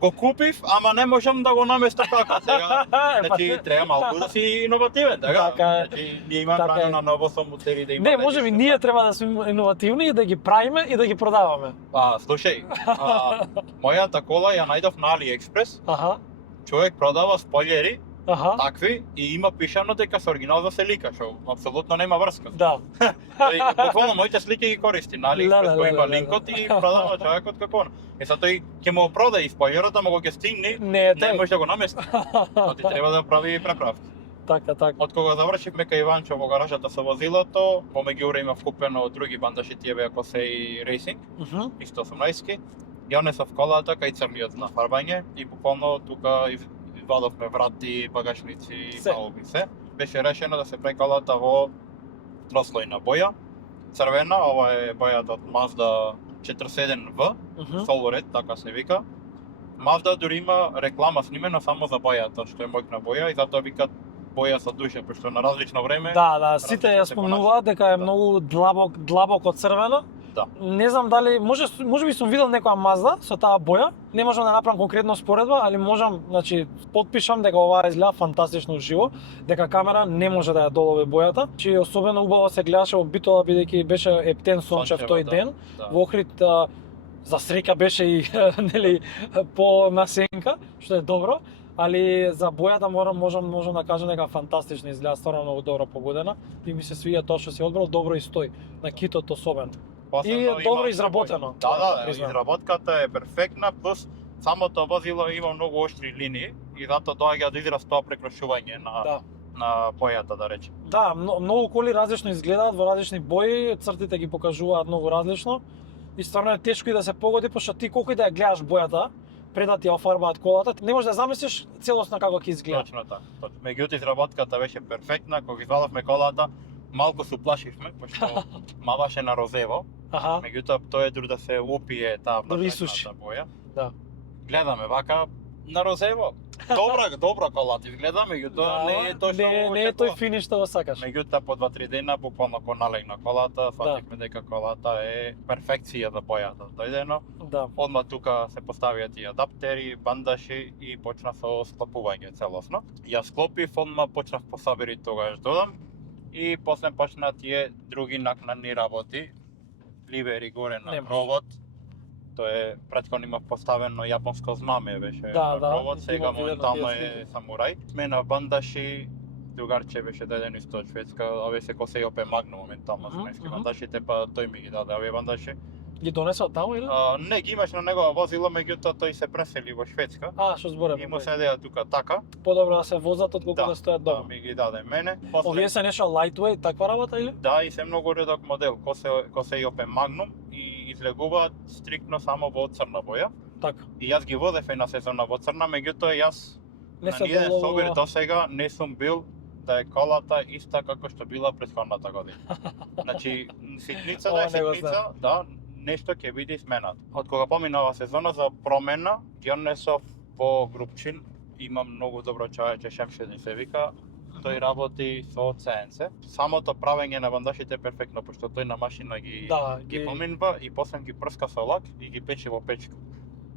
го купив, ама не можам да го наместам така. Сега, значи треба малку да си иновативен, така? Така е. Значи ние имаме Така прано е. на ново со мутери да има. Не, може би ние треба да сме иновативни и да ги правиме и да ги продаваме. Слушај, мојата кола ја најдов на AliExpress, Аха. човек продава спојлери Аха. такви и има пишано дека се оригинал за Селика, што апсолутно нема врска. Да. Тој буквално моите слики ги користи, на AliExpress кој има Леле. линкот и продава човекот како он. Са тој ќе му продаде и спојлерот, ама кога ќе стигне, Не е не тој. може да го намести. Тој треба да прави преправки. Така, така. Од кога завршивме кај Иванчо во гаражата со возилото, помеѓу имав купено од други бандаши, тие беа Косеј Racing, Мгм. исто 18-ки. Ја несов колата кај црниот на фарбање и буквално тука извадовме врати, багажници, Се. палуби се. Беше решено да се прави колата во трослојна боја, црвена, ова е бојата од Mazda 47V, Мгм. Soul Red, така се вика. Mazda дури има реклама снимена само за бојата, што е мојна боја и затоа викат боја со душа, пошто на различно време. Да, да, сите ја различно се спомнуваат дека е Да. многу длабоко црвено. Да. Не знам дали може би сум видел некоја Mazda со таа боја. Не можам да направам конкретно споредба, али можам, значи потпишам дека ова изгледа фантастично уживо, дека камера не може да ја долови бојата. Чи особено убаво се гледаше во битола бидејќи беше ептен сончев тој да, ден. да. Во Охрид за среќа беше и нели по насенка, што е добро, али за бојата можам да кажам дека фантастично изгледа, стварно многу добро погодена и ми се свија тоа што се одбрал, добро и стои на китот особено. Посебно И има добро се изработено. боја. Да, да, Признавам. изработката е перфектна, плюс самото возило има многу оштри линии и затоа доаѓа до израз тоа прекрашување Да. на бојата, да речем. Да, многу коли различно изгледаат во различни бои, цртите ги покажуваат многу различно и стварно е тешко и да се погоди, пошто ти колку и да ја гледаш бојата, пред да ти ја офарбаат колата, не можеш да замислиш целосно како ќе изгледа. Точно така. Меѓутоа изработката беше перфектна, кога извадовме колата, малку се уплашивме, пошто маваше на розево. Аха. Меѓутоа тоа е дури да се упие таа Дури исуши. внатрешната боја. Да. Гледаме вака на розево. Добра кола ти изгледа, меѓутоа не е тоа што не е тој финиш што го сакаш. Меѓутоа по 2-3 дена буквално кога налегна колата, фативме дека колата е перфекција за бојата. Дојдено, Да. одма тука се поставија тие адаптери, бандаши и почна со склопување целосно. Ја склопив, одма почнав по сабери тогаш додам и после почна тие други накнадни работи. Ливери горе на Немаш. кровот. Тоа е претходно имав поставено јапонско знаме беше Да, на да, кровот, сега имам видено моментално тие е слики. самурај. Смена бандаши, другарче беше даден исто од Шведска, овие се Косеј Опе Магно моментално Мгм, знаменски мгм. бандашите, па тој ми ги даде овие бандаши. Ги донесо од таму или? Не ги имаш на негова возило, меѓутоа тој се пресели во Шведска. Што збораме. И му седеа тука така. Подобро да се возат отколку да стојат Да, дома. ми ги даде мене. После, Овие се нешто lightweight, таква работа или? да, и се многу редок модел, Косеј Опе Magnum и излегуваат стриктно само во црна боја. Така. И јас ги возев една сезона во црна, меѓутоа јас Не на се ниеден доловува- собир до сега не сум бил да е колата иста како што била претходната година. Значи, ситница да Ова е не го ситница, да, нешто ќе биде сменат. Од кога помина ова сезона за промена, ја несов во Групчин, имам многу добро чајче Шемшедин се вика, тој работи со CNC. Самото правење на бандажите е перфектно, пошто тој на машина ги ги поминва и после ги прска со лак и ги пече во печка.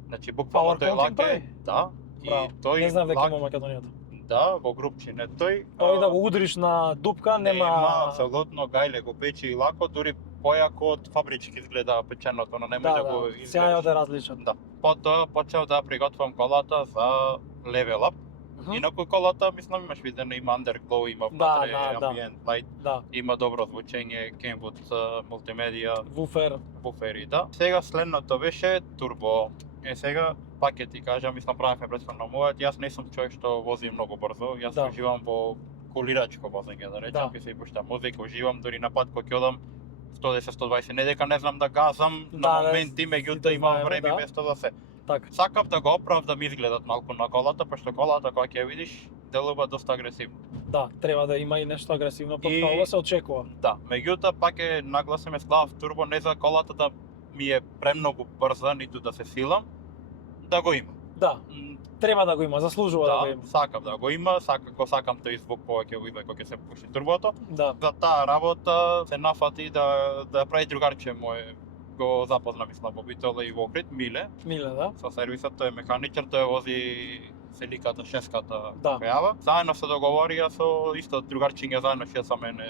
Значи буквално Power тој coating лак прави? е, да, Браво. и тој не знам дека лак, има во Македонијата. да, во групчине тој. Тој да го удриш на дупка нема апсолутно гајле го пече и лако, дури појако од фабрички изгледа печеното, но не може да го сеајот е различен. Да. Потоа почев да приготвам колата за Level Up. Инаку колата, мислам, имаш видено, има underglow, има внатре ambient light, има добро звучење, Kenwood мултимедија, вуфери, да. Сега следното беше турбо. Сега пак ќе ти кажам, мислам правевме претходно мојот, јас не сум човек што вози многу брзо, јас уживам во колирачко возење, да речем, ќе се пушта музика, уживам дури на пат кога ќе одам 110-120, не дека не знам да газам, на моменти меѓутоа имам време место за се. Така. Сакав да го оправдам изгледот малку на колата, пошто колата кога ќе видиш делува доста агресивно. Да, треба да има и нешто агресивно, потоа ова се очекува. Да, меѓутоа пак е нагласиме склав турбо не за колата да ми е премногу брза, ниту да се силам, да го има. Да. Треба да го има, заслужува да го има. Сакав да го има, сакам тој звук повеќе во кога ќе се пушти турбото. Да. За таа работа се нафати да прави другарче мој, го запозна мислам во Битола и во Охрид, Миле, да. Со сервисот, тој е механичар, тој вози селиката, шеската, да. Јава. Заедно се договорија со исто другарчиња заедно што со мене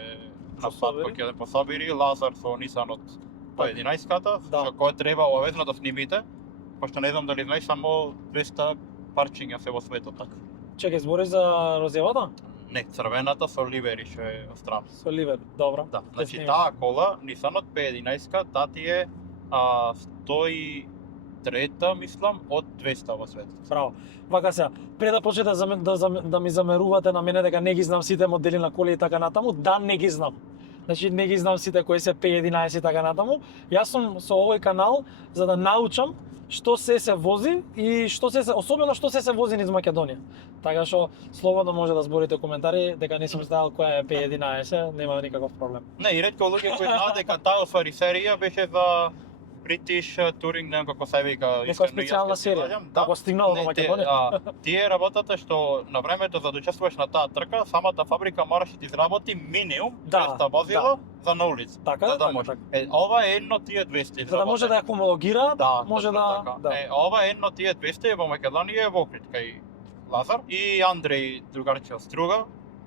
на пат кој ќе пособири, Лазар со Нисанот по 11-ката, што кој треба обавезно да снимите, пошто не знам дали знаеш, само 200 парчиња се во светот така. Чекај, збори за розјевата? Не, црвената со ливери што е страна. Со ливер, добро. Да, значи таа кола, Нисанот P11, таа ти е 103-та, мислам, од 200 во светот. Браво. Вака сега, пред да почнете да ми замерувате на мене дека не ги знам сите модели на коли и така натаму, да, не ги знам. Значи не ги знам сите кои се P11 и така натаму. Јас сум со овој канал за да научам што се вози и особено што се вози низ Македонија. Така што слободно може да зборите коментари дека не сум знаел која е P11, нема никаков проблем. Не, и ретко луѓе кои знаат дека таа освари серија беше за British Touring, не како се вика, некоја специјална серија. Како стигнала во Македонија. Тие работата што на времето за да учествуваш на таа трка, самата фабрика мораше да изработи минимум 200 возила за на улица. Така, за да може. Ова е едно тие 200. За да може да ја хомологира, може да. Ова е едно тие 200 во Македонија во Охрид кај Лазар и Андреј другарче од Струга,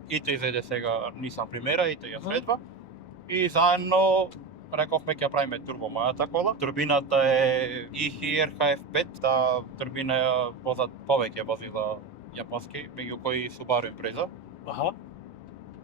и тој изеде сега Нисан примера, и тој ја следва. И заедно рековме ќе правиме турбо мојата кола. Турбината е EHR HF5, таа турбина ја возат повеќе возила јапонски, меѓу кои Subaru Impreza.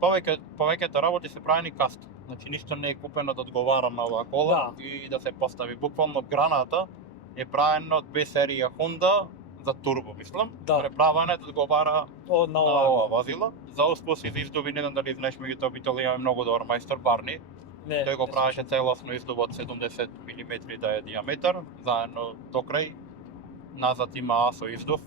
Повеќето работи се правени кастом. Значи ништо не е купено да одговара на оваа кола и да се постави. Буквално граната е правено од B серија Honda за турбо, мислам. Преправане да одговара на ова возила. За успоси и издуби, не знам дали знаеш, меѓутоа Битола има многу добар мајстор Барни. Тој го правеше целосно издув од 70 мм да е диаметар, заедно до крај. Назад има ASO издув,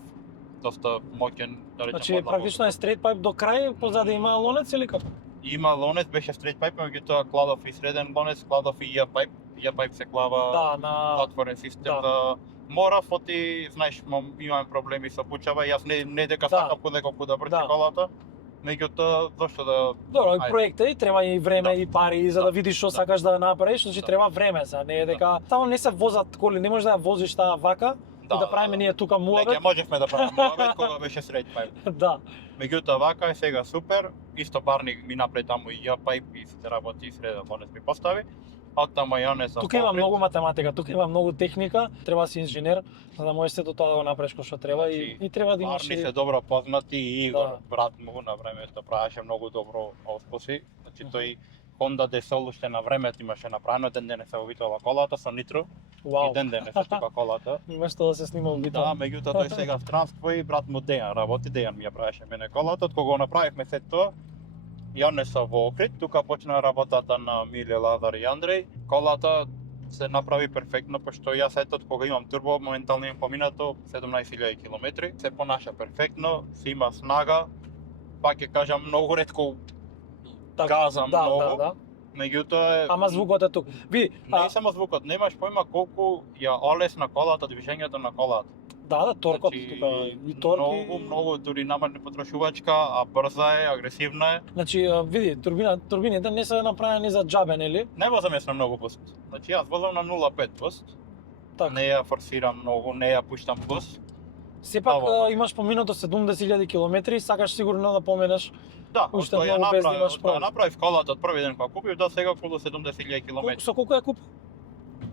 доста моќен, да речем. Значи практично е straight pipe до крај, позади има лонец или како? Има лонец, беше straight pipe, меѓутоа кладов и среден лонец, кладов и E-pipe. E-pipe се клава на отворен систем за морав, оти, знаеш, имаме проблеми со пучава, јас не дека сакам подеколку да брчи колата. Меѓутоа, зашто да... Добро, и проекти, треба и време и пари за да видиш што сакаш да направиш, значи треба време за, не е дека само не се возат коли, не можеш да ја возиш таа вака и да правиме ние тука муабет. Дека можевме да правиме муабет кога беше straight pipe. Да. Меѓутоа вака е сега супер, исто Барни ми направи таму и E-pipe и се работи, среден лонец ми постави. Оттаму јоне за тука има многу математика, тука има многу техника, треба си инженер за да можеш сето тоа да го направиш кој што треба и треба да имаш. Барни се добро познати и Игор, брат му на времето правеше многу добро оспоси. Значи тој Honda Desol уште на времето имаше направено, ден денес се обитува колата со нитро. И ден денес се тука колата. Има што да се снима обитува. Да, меѓутоа тој сега странство и брат му Дејан работи, Дејан ми ја правеше мене колата, од кога го направивме се тоа. Јонеса во Охрид, тука почна работата на Миле, Лазар и Андреј. Колата се направи перфектно, пошто јас ето кога имам турбо, моментално имам поминато 17.000 км. Се понаша перфектно, се има снага. Пак ќе кажам, многу ретко газам многу. Меѓутоа ама звукот е тук. Не само звукот, немаш појма колку ја олесна колата, движењето на колата. Да, торкот тука и торки. Многу дури намална потрошувачка, а брза е, агресивна е. Значи, види, турбините не се направени за џабе, нели? Не возам јас на многу пуст. Значи јас возам на 0,5 пуст. Така. Не ја форсирам многу, не ја пуштам пуст. Сепак Ава. имаш поминато 70.000 километри, сакаш сигурно да поменеш. Да, Уште од кој ја многу без да направив, имаш од кој ја проблем. направив колата од први ден кога купив, до сега околу 70.000 километри. Со колку ја купи?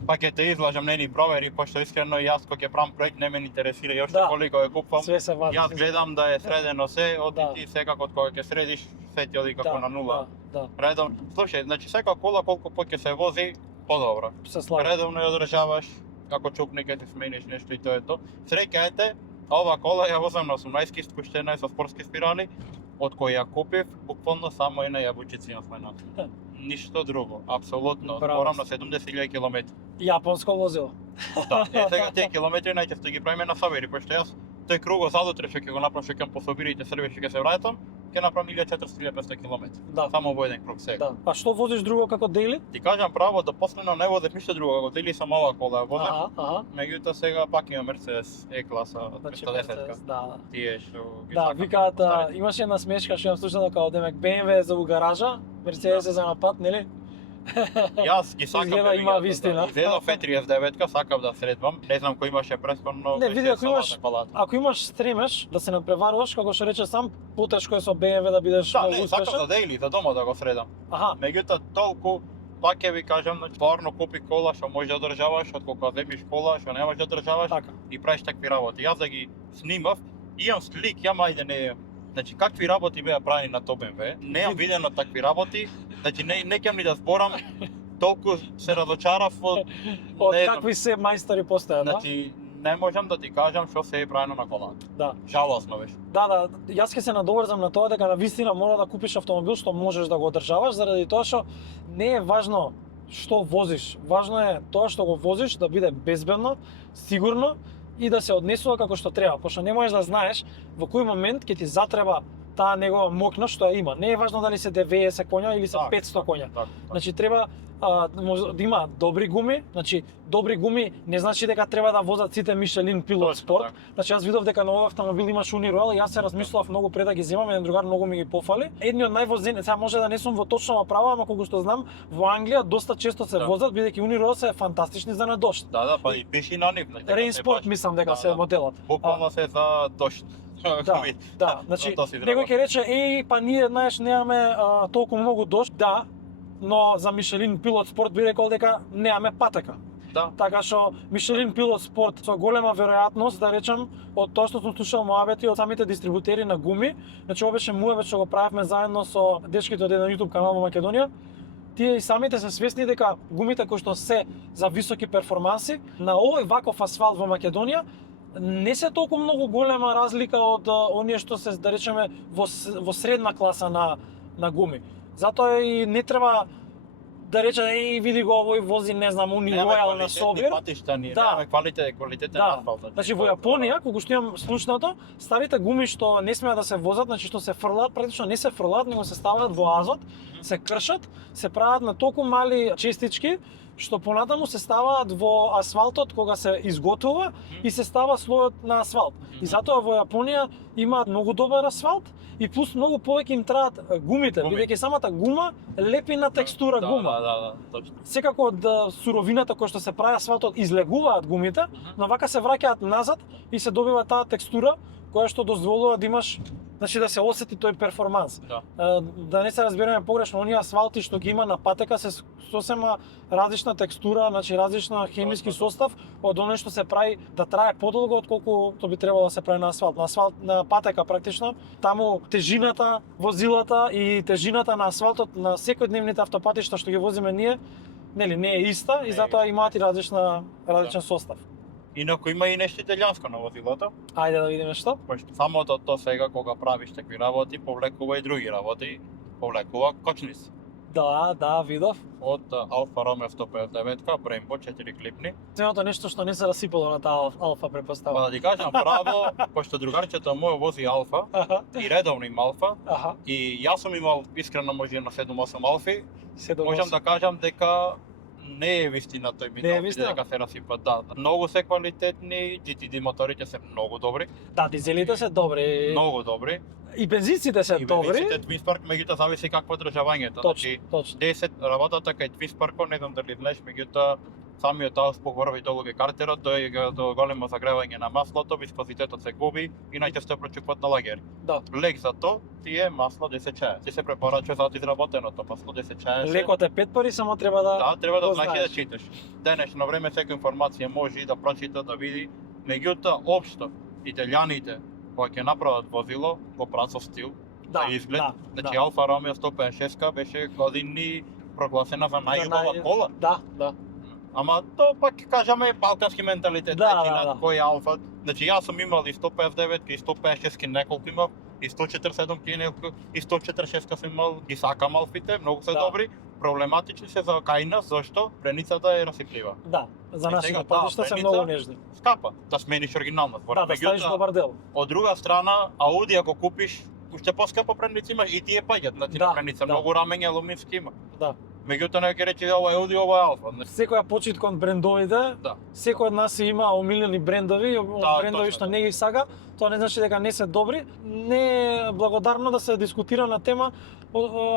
Па ќе те излажам нени провери, пошто искрено јас кога ќе правам проект не ме интересира јоште Да. колико ја купувам. Све се вади. Јас гледам да е средено се, оди Да. ти секако кога ќе средиш, се ти оди како на нула. Да, Редовно, слушај, значи секоја кола колку ќе се вози, подобро. се слагам. Редовно ја одржаваш, ако чукне ќе ти смениш нешто и тоа е тоа. Среќа ете, ова кола ја возам на 18-ки, спуштена е со спортски спирали, од кој ја купив, буквално само една јабучици на смената. Ништо друго, апсолутно. Браво. Зборам на 70.000 километри. Јапонско возило. Да, сега тие километри најчесто ги правиме на Собири, пошто јас тој круго задутре што ќе го направам, што ќе по Собирите Србија што ќе се враќам, ќе направам 1400-1500 километри. Да. Само во еден круг сега. Да. А што возиш друго како дейли? Ти кажам право, до последно не возев ништо друго, го дели сам ова кола ја возев. Аха. Меѓутоа сега пак има Мерцедес E-класа Значи, 210-ка. да. Тие што ги Да, сакам викаат, поставите. имаше една смешка што ја слушнала као демек BMW е за у гаража, Мерцедес е за напад, нели? Јас ги сакам Изгледа има вистина. Изгледав E39-ка, сакав да средвам. Не знам кој имаше предходно. Не, беше види, ако салата имаш- палата. Ако имаш стремеш да се надпреваруваш, како што рече сам, потешко е со BMW да бидеш Да, многу не, сакам успешен. за дейли, за дома да го средам. Аха, Меѓутоа толку пак ќе ви кажам, стварно купи кола што може да одржаваш, отколку да земиш кола што не може да одржаваш така. и правиш такви работи. Јас да ги снимав, имам слик, ајде не. Значи какви работи беа правени на тој BMW, неам видено такви работи, значи не ќе ни да зборам, толку се разочарав од Од не знам. какви се мајстори постојат, да? Значи не можам да ти кажам што се е правено на колата. Да. Жалосно беше. Да, јас ќе се надоврзам на тоа дека на вистина мора да купиш автомобил што можеш да го одржаваш, заради тоа што не е важно што возиш, важно е тоа што го возиш да биде безбедно, сигурно и да се однесува како што треба, пошто не можеш да знаеш во кој момент ќе ти затреба таа негова мокност што ја има. Не е важно дали се 90 коња или се Така, 500 коња. Така. Значи треба да има добри гуми, значи добри гуми не значи дека треба да возат сите Мишелин Пилот Точно Спорт. така. Значи јас видов дека на овој автомобил имаш Uniroyal и јас се размислував многу пред да ги земам, еден другар многу ми ги пофали. Едни од највозени, сега може да не сум во точно право, ама колку што знам, во Англија доста често се Да. возат бидејќи Uniroyal се фантастични за на дожд. Да, па и пиши на нив. значи, дека Rain се Sport баш- мислам дека Да, се да. моделот. Буквално се за дошт. Да, да, значи За тоа си некој треба. ќе рече па ние знаеш немаме толку многу дожд, да, но за Мишелин Пилот Спорт би рекол дека немаме патека. Да. Така што Мишелин Пилот Спорт со голема веројатност, да речам, од тоа што сум слушал муабети од самите дистрибутери на гуми, значи ова беше муабет што го правевме заедно со дечките од еден YouTube канал во Македонија. Тие и самите се свесни дека гумите кои што се за високи перформанси на овој ваков асфалт во Македонија не се толку многу голема разлика од оние што се, да речеме, во средна класа на гуми. Затоа и не треба да рече види го овој вози не знам Uniroyal на Собир. Патишта ни, Да. немаме квалитетен Да. асфалт. Значи во Јапонија, кога што имам слушнато, старите гуми што не смеа да се возат, значи што се фрлаат, практично не се фрлаат, него се ставаат во азот, се кршат, се прават на толку мали честички што понатаму се ставаат во асфалтот кога се изготвува и се става слојот на асфалт. И затоа во Јапонија имаат многу добар асфалт и плюс многу повеќе им траат гумите, Гуми. бидејќи самата гума лепи на текстура Да, гума. Да, точно. Секако од суровината која што се прави асфалтот излегуваат гумите, но вака се враќаат назад и се добива таа текстура која што дозволува да имаш, значи да се осети тој перформанс. Да. Да не се разбереме погрешно, оние асфалти што ги има на патека се сосема различна текстура, значи различна хемиски Точно. состав од оној што се прави да трае подолго отколку што би требало да се прави на асфалт. На асфалт на патека практично, таму тежината возилата и тежината на асфалтот на секојдневните автопатишта што ги возиме ние, нели не е иста Не и е затоа имаат и различен состав. Инаку има и нешто италијанско на возилото, Ајде да видиме што. пошто самото тоа сега кога правиш такви работи, повлекува и други работи, повлекува кочници. Да, видов. Од Алфа Ромео 159-ка, Brembo 4 клипни. Ценото нешто што не се расипало на таа Алфа Па препоставам. да ти кажам право, пошто другарчето мој вози Алфа Аха, и редовно има Алфа, аха. и јас сум имал искрено може на 7-8 Алфи, Се можам да кажам дека не е вистина тој Не е минал вистина? дека се расипа, да. Многу се квалитетни, GTD моторите се многу добри, Да, дизелите се добри. многу добри. И бензинците се И добри. бензинците Twin Spark, меѓутоа зависи какво одржавањето. Точно, Значи, точно. 10 работата кај Twin Spark, не знам дали знаеш, меѓутоа самиот ауспух врви долу ги картерот, тој го до големо загревање на маслото, вискозитетот се губи и најчесто прочупват на лагери. Да. Лек за то ти е масло 10 чаја. Ти се препорачува за изработеното масло 10 чаја. Лекот е 5 пари, само треба Да, треба да го знаеш и знаеш. да читаш. Денешно време секоја информација може и да прочита, да види. Меѓутоа, општо, италијаните кога ќе направат возило во працов стил, Да, за изглед, да, значи да. Алфа Ромео 156 беше години прогласена за најубава кола. Да, да. Ама то пак ќе кажеме балкански менталитет, Да, значи да, на да. кој Алфа. Значи јас сум имал и 159 и 156 неколку имав, и 147 неколку, и 146 сум имал, и сакам Алфите, многу се Да. добри. Проблематични се за кај нас, зашто преницата е расиплива. Да, за сега, нашите да, патишта се преница- многу нежни. Скапа да смениш оригинална збор. Да, да ставиш добар дел. Од друга страна, Ауди ако купиш, уште поскапа преници имаш и тие паѓат, значи Да, на преница да. многу рамења алумински има. Да. Меѓутоа не ќе рече ова е Ауди, ова е Алфа. Значи, Секоја почит кон брендовите, да. секој од нас си има омилени брендови, Да, брендови точно, што да. не ги сага, тоа не значи дека не се добри. Не е благодарно да се дискутира на тема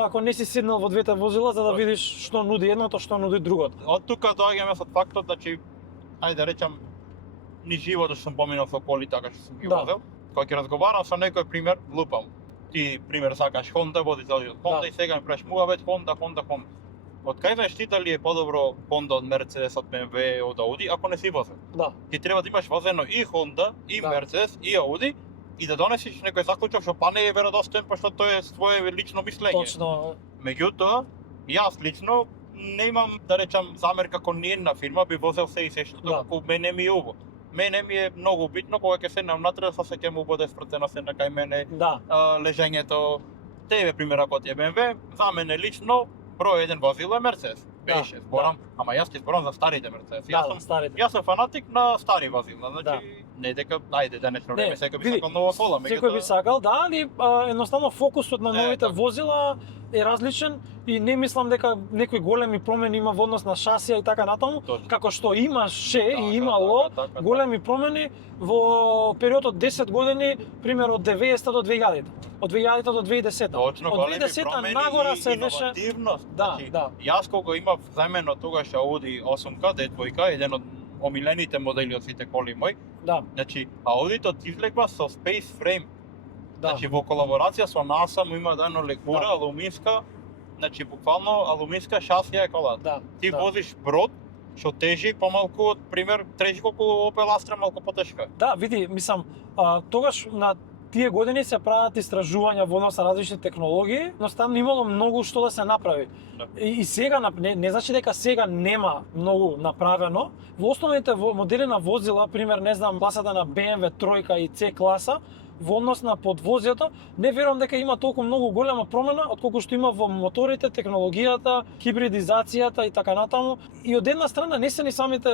ако не си седнал во двете возила за да Точно. видиш што нуди едното, што нуди другото. Од тука доаѓаме со фактот, значи, ајде да речам, ни животот што сум поминал со коли така што сум ги Да. возел. Кога ќе разговарам со некој пример, лупам. Ти пример сакаш Honda, води целиот Honda Да. и сега ми преш муавет Honda. Од кај знаеш ти дали е подобро Honda од Mercedes, од BMW, од Audi, ако не си возел? Да, Ти треба да имаш возено и Honda, и Да. Mercedes, и Audi и да донесиш некој заклучок што па не е веродостоен, пошто тоа е твое лично мислење. точно. Меѓутоа, јас лично не имам, да речам, замерка кон ниедна фирма, би возел се и се што Да. како мене ми е убаво. Мене ми е многу битно кога ќе седнам натре да се ќе му буде спртена се на кај мене Да, лежењето. Тебе пример ако ти е BMW, за мене лично број еден возило е Mercedes. Беше, Да, зборам, ама јас ќе зборам за старите Mercedes. да, Јас да, сум старите. Јас сум фанатик на стари возила, значи Да. не дека ајде денешно време Не, секој би види, сакал нова кола, Секој би сакал, да, али едноставно фокусот на Не, новите така. возила е различен и не мислам дека некои големи промени има во однос на шасија и така натаму, Точно. како што имаше Така, и имало така. големи промени во период од 10 години, пример од 90 до 2000. Од 2000 до 2010. Точно, Од големи 2010 промени нагора и се беше. иновативност. Да, Значи, да. Јас колку имав заемено тогаш Audi 8K, D2K, еден од омилените модели од сите коли мој. Да, Значи, Audi-тот излегва со Space Frame. да. Значи, во колаборација со NASA му има дано лекура, Да. алуминска, значи буквално алуминска шасија е колата. Да, Ти да. возиш брод што тежи помалку од пример, тежи колку Opel Astra, малку потешка. Да, види, мислам, тогаш на тие години се прават истражувања во однос на различни технологии, но там имало многу што да се направи. Да. И сега не значи дека сега нема многу направено. Во основните модели на возила, пример, не знам, класата на BMW тројка и C класа, во однос на подвозијата, не верувам дека има толку многу голема промена отколку што има во моторите, технологијата, хибридизацијата и така натаму. И од една страна не се ни самите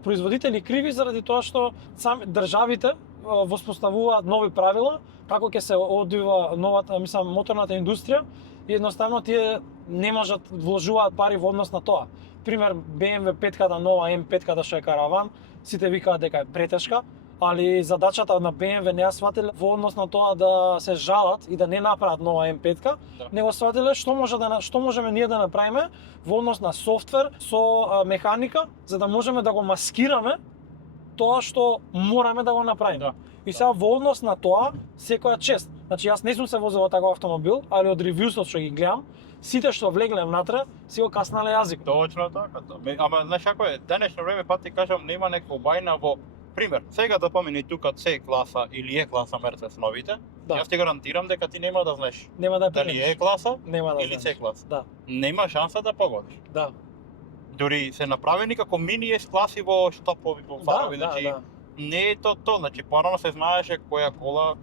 производители криви заради тоа што сами државите воспоставуваат нови правила како ќе се одвива новата, мислам, моторната индустрија и едноставно тие не можат вложуваат пари во однос на тоа. Пример, BMW 5-ката нова M5-ката што е караван, сите викаат дека е претешка, али задачата на BMW не ја сватиле во однос на тоа да се жалат и да не направат нова M5-ка, Да. не го сватиле што можеме ние да направиме во однос на софтвер со механика за да можеме да го маскираме тоа што мораме да го направиме. Да. И сега во однос на тоа, секоја чест. Значи јас не сум се возел во таков автомобил, али од ревјусот што ги гледам, сите што влегле внатре си го каснале јазик. Точно така. Ама знаеш како е, денешно време пат ти кажам нема некоја бајна во пример. Сега да помени тука C класа или E класа Mercedes новите, Да. јас ти гарантирам дека ти нема да знаеш Нема да дали пренеш. E класа Нема да или знаеш. C класа. Да, Нема шанса да погодиш. да. Дури се направени како мини S класи во штопови, во фарови, Да, значи да. не е тоа, значи порано се знаеше која кола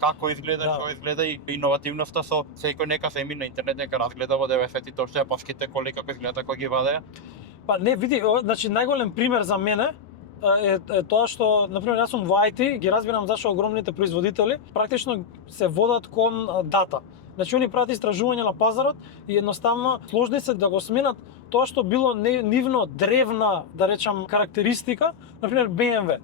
како изгледа, Да. што изгледа и иновативноста со секој нека се ми на интернет нека разгледа во 90-тите уште јапонските коли како изгледа кога ги вадеа. Па не, види, значи најголем пример за мене е тоа што, например, јас сум во IT, ги разбирам зашто огромните производители практично се водат кон дата. Значи они прават истражување на пазарот и едноставно сложни се да го сменат тоа што било нивно древна, да речам, карактеристика, например BMW.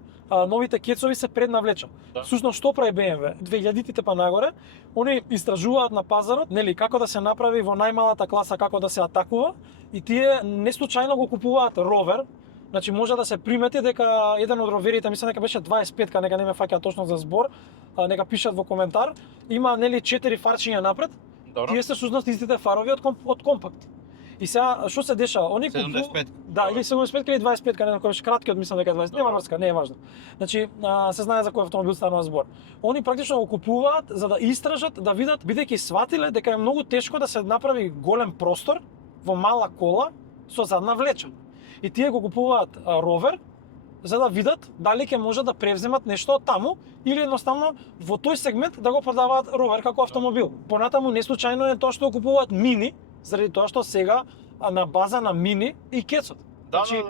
Новите кецови се преднавлеча. Да. Всушност што прави BMW? 2000-тите па нагоре, они истражуваат на пазарот, нели, како да се направи во најмалата класа, како да се атакува, и тие не случајно го купуваат ровер. Значи може да се примети дека еден од роверите, мислам дека беше 25-ка, нека не ме фаќа точно за збор, нека пишат во коментар, има нели 4 фарчиња напред. Добро. Тие се всушност истите фарови од компакт. И сега што се дешава? Они 75. Да, или 75 или 25, не знам кој беше краткиот, мислам дека 20. Нема врска, не е важно. Значи, се знае за кој автомобил станува збор. Они практично го купуваат за да истражат, да видат, бидејќи сватиле дека е многу тешко да се направи голем простор во мала кола со задна влеча. И тие го купуваат ровер за да видат дали ќе може да превземат нешто од таму или едноставно во тој сегмент да го продаваат ровер како автомобил. Понатаму не случајно е тоа што го купуваат мини, заради тоа што сега на база на мини и кецот. Да, Значи,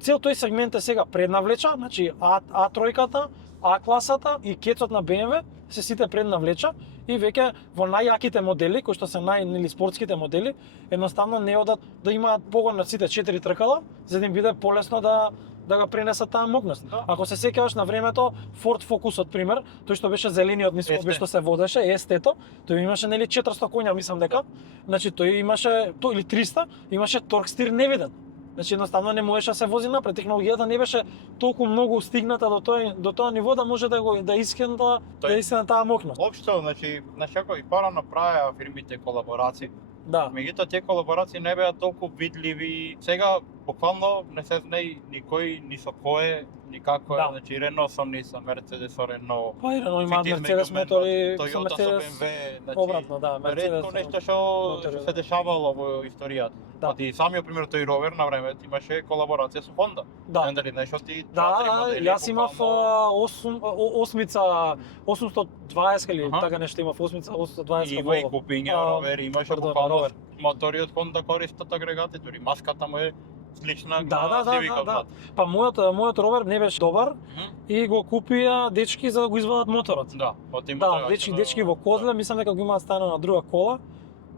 цел тој сегмент е сега преднавлеча, значи А3-ката, А-класата и кецот на BMW се сите преднавлеча и веќе во најјаките модели, кои што се нај спортските модели, едноставно не одат да имаат погон на сите 4 тркала, за да им биде полесно да го пренесат таа мокност. Да. Ако се сеќаваш на времето, Ford Focus од пример, тој што беше зелениот низ кој што се водеше, естето, тој имаше нели 400 коња, мислам дека. Значи тој имаше или 300, имаше торк стир невиден. Значи едноставно не можеше да се вози напред, технологијата не беше толку многу стигната до тоа ниво да може да искенда таа мокност. Општо, значи, како и пара направија фирмите колаборации. Да. Меѓутоа тие колаборации не беа толку видливи. Сега буквално не се знае никој ни со кое, никако, Да. значи Рено со Nissan, Мерцедес со Рено. Па Рено имаат Фитис Мерцедес меѓу мотори, со Toyota со Мерцедес BMW, значи обратно, да, Мерцедес. ретко нешто што мотори, се дешавало во историјата. Да. Оти самиот пример тој ровер на времето имаше колаборација со Honda. Да. Дали знаеш што ти Да, јас имав осмица 820 или Аха. така нешто имав осмица 820 Има и Volvo. купиња ровер, имаше пардон, буквално ровер. мотори од Honda користат агрегати, дури маската му е слична Да. Civic-от. Па мојот ровер не беше добар Мгм. и го купија дечки за да го извадат моторот. Да, од има Да, дечки во Козле, мислам дека го имаат стано на друга кола.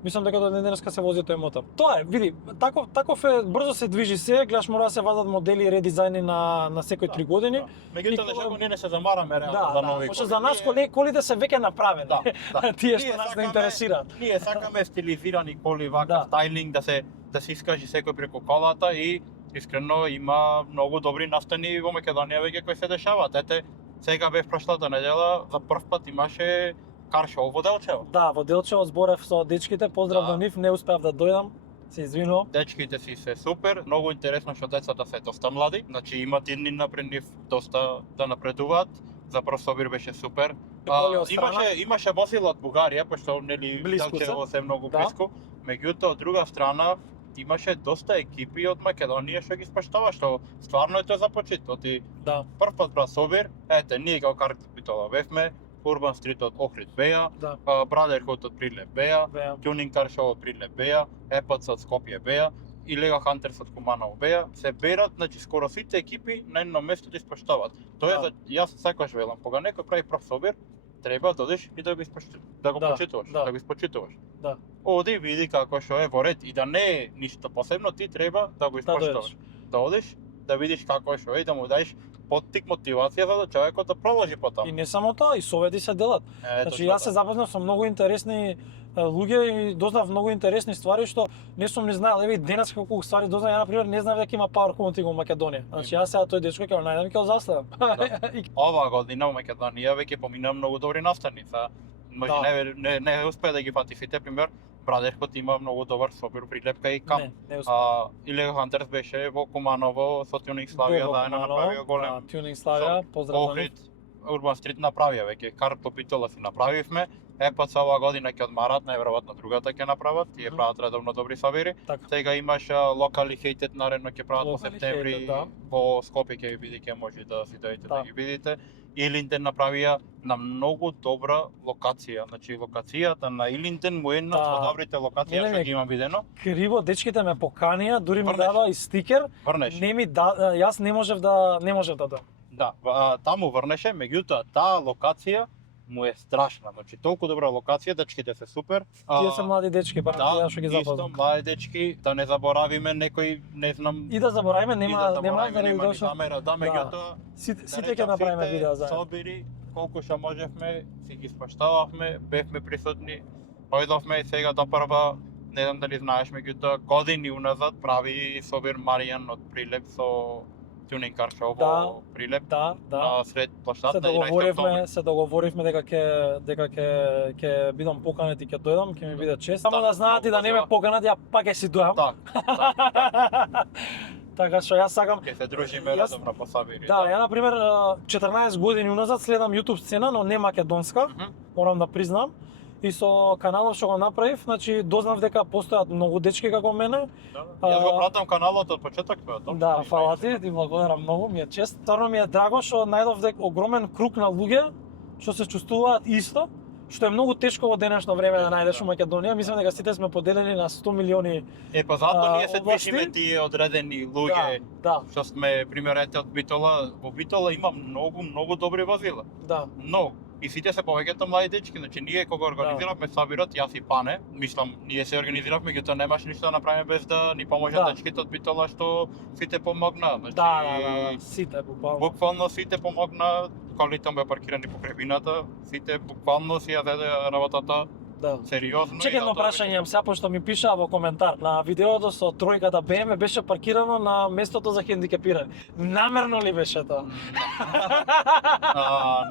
Мислам дека до денеска се вози тој мотор. Тоа е, види, таков е, брзо се движи се, гледаш мора да се вадат модели и редизајни на секој 3 години. Меѓутоа Никога- нешто ние не се замараме реално за нови. Пошто коли. за нас Ние- колите се веќе направени. Да, да. Тие Ние што нас не сакаме- интересираат. Ние сакаме стилизирани коли, вака Да. стайлинг да се искажи секој преку колата и искрено има многу добри настани во Македонија веќе кои се дешаваат. Ете, сега бев прошлата недела, за прв пат имаше кар шоу во Делчево. Да, во Делчево зборев со дечките, поздрав Да. до нив, не успеав да дојдам, се извинувам. Дечките си се супер, многу интересно што децата се доста млади, значи имат идни напред нив доста да напредуваат. За прв собир беше супер. Коли од страна? Имаше возила од Бугарија, пошто нели Блиску се. Делчево се многу Да. блиску. Меѓутоа од друга страна имаше доста екипи од Македонија што ги спаштава, што стварно е тоа за почит. Оти Да, прв пат брат собир, ете ние како Кар Капитала бевме, Урбан Стрит од Охрид беа, да, Брадерхуд од Прилеп беа, беа. Tuning Car Show од Прилеп беа, Епац од Скопје беа, Illegal Hunters од Куманово беа, се берат, значи скоро сите екипи на едно место да испаштават. Тоа е Да. за јас секогаш велам, кога некој прави прв собир, треба да одиш и да го да го Да, почитуваш, да. да го испочитуваш. Да. Оди, види како што е во ред и да не е ништо посебно, ти треба да го испочитуваш. Да одиш, да видиш како е што е и да му даеш поттик мотивација за да човекот да продолжи потаму. И не само тоа, и совети се делат. Значи јас се запознав со многу интересни луѓе и дознав многу интересни ствари што не сум ни знаел. Еве денес колку ствари дознав, ја на пример не знаев дека има Power Counting во Македонија. Значи јас сега тој дечко ќе го најдам и ќе го заследам. И Оваа година во Македонија веќе помина многу добри наставница. Може Да. не успеа да ги фати сите, пример, Брадерхот има многу добар собир Прилепка и Кам. не успеа. Illegal Hunters беше во Куманово со Tuning Славија заедно направио голем. Тюнинг Славија, поздрав на нив. Охрид, Урбан Стрит направија веќе, Кар Капитала си направивме. Епац оваа година ќе одмарат, најверојатно другата ќе направат, тие Мгм. прават редовно добри собири. Така. Сега имаш Locally Hated наредно ќе прават во Locally септември, Hated, да. во Скопје ќе ви биде, ќе може да си дојдете Да. да ги видите. Илинден направија на многу добра локација, значи локацијата на Илинден му е една Да. од добрите локации Мене што ме- ги имам видено. Криво, дечките ме поканија, дури ми Врнеш. дадоа и стикер. Врнеш. Не ми јас не можев да дојдам. Да, таму врнеше, меѓутоа таа локација му е страшна. Значи толку добра локација, дечките се супер. Тие се млади дечки, па ја што ги исто запознам. млади дечки, да не заборавиме некој, не знам, И да заборавиме, нема заради нема ни дошо. замера, да, меѓутоа Сите ќе направиме видео заедно. собири, колку што можевме, си ги спаштававме, бевме присутни, појдовме и сега до прва, не знам дали знаеш, меѓутоа години уназад прави собир Маријан од Прилеп со тюнинг кар шоу во Прилеп. Да. На сред площадта Се договоривме дека ќе бидам поканет и ќе дојдам, ќе ми биде чест. Само да знаат и да не ме поканат, ја пак ќе си дојам. Така што јас сакам Ќе се дружиме редовно по сабири. Да, ја на пример 14 години уназад следам YouTube сцена, но не македонска, морам да признам. И со каналот што го направив, значи дознав дека постојат многу дечки како мене. Јас го пратам каналот од почеток, Да, фала ти благодарам многу, ми е чест. Стварно ми е драго што најдов дека огромен круг на луѓе што се чувствуваат исто, што е многу тешко во денешно време да најдеш во Македонија. Мислам дека сите сме поделени на 100 милиони. Па затоа ние се области. движиме тие одредени луѓе. Да. Што сме примерете од Битола, во Битола има многу добри возила. Да. Но и сите се повеќето млади дечки, значи ние кога организиравме сабирот, јас и Пане, мислам, ние се организиравме, меѓутоа немаше ништо да направиме без да ни поможат дечките од Битола што сите помогна. Значи, Да, сите буквално. Буквално сите помогна, колите беа паркирани покрај вината, сите буквално си ја даде работата. Да. Сериозно. Чекам едно прашање имам сега, пошто ми пишаа во коментар. На видеото со тројката БМ беше паркирано на местото за хендикепирани. Намерно ли беше тоа?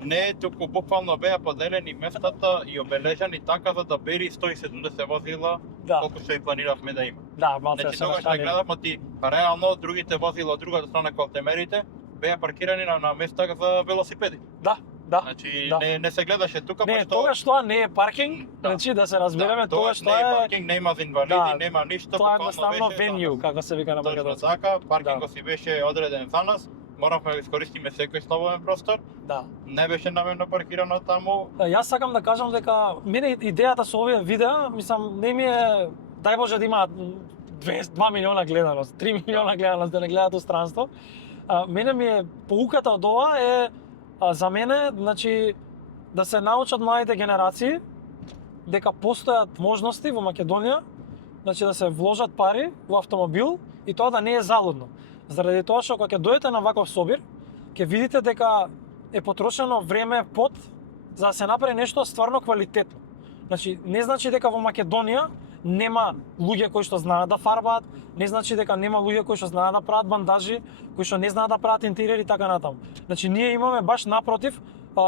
Не, туку буквално беа поделени местата и обележани така за да бери 170 возила, колку што и планиравме да има. Да, малце значи, се тогаш не гледавме ти реално другите возила од другата страна кога те мерите беа паркирани на места за велосипеди. Да. Да. Значи не се гледаше тука, не, тогаш тоа не е паркинг, значи да се разбереме, тогаш тоа е паркинг, нема за инвалиди, нема ништо, тоа е едноставно венју, како се вика на македонски. Така, паркингот си беше одреден за нас. Моравме да искористиме секој слободен простор. Да. Не беше намерно паркирано таму. Јас сакам да кажам дека мене идејата со овие видеа, мислам, не ми е дај Боже да има 2 милиона гледаност, 3 милиона гледаност да не гледаат у странство. Мене ми е поуката од ова е за мене, значи да се научат младите генерации дека постојат можности во Македонија, значи да се вложат пари во автомобил и тоа да не е залудно. Заради тоа што кога ќе дојдете на ваков собир, ќе видите дека е потрошено време, пот за да се направи нешто стварно квалитетно. Значи не значи дека во Македонија нема луѓе кои што знаат да фарбаат, не значи дека нема луѓе кои што знаат да прават бандажи, кои што не знаат да прават интериер и така натаму. Значи ние имаме баш напротив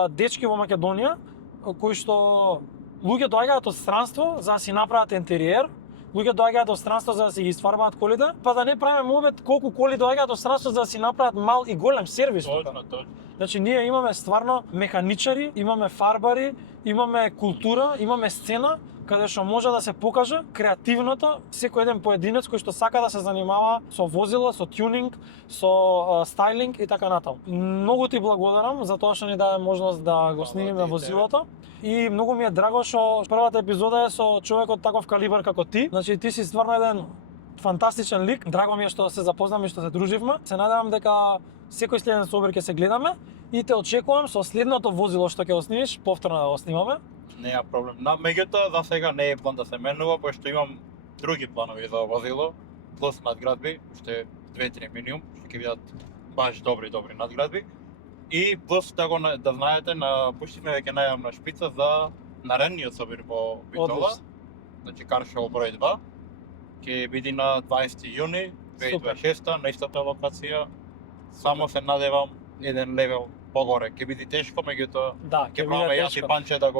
дечки во Македонија кои што луѓе доаѓаат од странство за да си направат интериер, луѓе доаѓаат од странство за да си ги исфарбаат колите, па да не правиме муабет колку коли доаѓаат од странство за да си направат мал и голем сервис. Точно. Значи ние имаме стварно механичари, имаме фарбари, имаме култура, имаме сцена каде што може да се покаже креативното секој еден поединец кој што сака да се занимава со возила, со тюнинг, со стайлинг и така натаму. Многу ти благодарам за тоа што ни даде можност да го снимиме возилото и многу ми е драго што првата епизода е со човек од таков калибар како ти. Значи ти си стварно еден фантастичен лик. Драго ми е што се запознавме и што се друживме. Се надевам дека секој следен собир ќе се гледаме и те очекувам со следното возило што ќе го снимиш, повторно да го снимаме. Неа проблем. Меѓутоа, за сега не е план да се менува, пошто имам други планови за возило, плюс надградби, уште 2-3 минимум, што ќе бидат баш добри надградби. И плюс да знаете, пуштивме веќе најавна шпица за наредниот собир во Битола. Значи Кар Шоу број 2. Ќе биде на 20 јуни 2026 на истата локација. Само се надевам еден левел погоре. Ќе биде тешко, меѓутоа ќе правиме јас и Панче да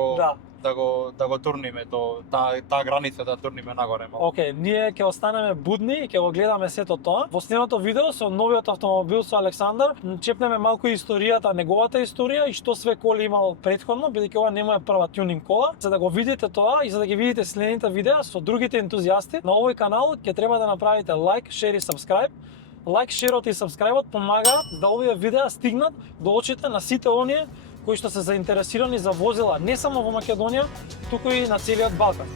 го турниме таа граница да турниме нагоре малку. Океј, ние ќе останеме будни и ќе го гледаме сето тоа. Во следното видео со новиот автомобил со Александар чепнеме малку историјата, неговата историја и што све коли имал претходно, бидејќи ова не му е прва тюнинг кола. За да го видите тоа и за да ги видите следните видеа со другите ентузијасти на овој канал, ќе треба да направите лайк, шер и сабскрајб. Лайк, шерот и сабскрајбот помагаат да овие видеа стигнат до очите на сите оние кои што се заинтересирани за возила не само во Македонија, туку и на целиот Балкан.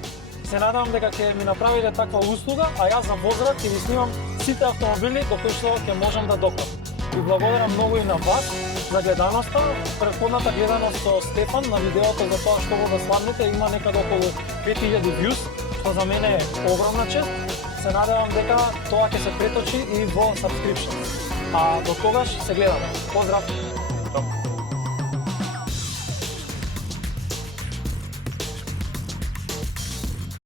Се надевам дека ќе ми направите таква услуга, а јас за возврат ќе ви снимам сите автомобили до кои што ќе можам да допрам. Ви благодарам многу и на вас за гледаноста. Претходната гледаност со Стефан на видеото за тоа што го славните има некаде околу 5000 views, што за мене е огромна чест. Се надевам дека тоа ќе се преточи и во subscription. А до тогаш се гледаме. Поздрав! Тоа.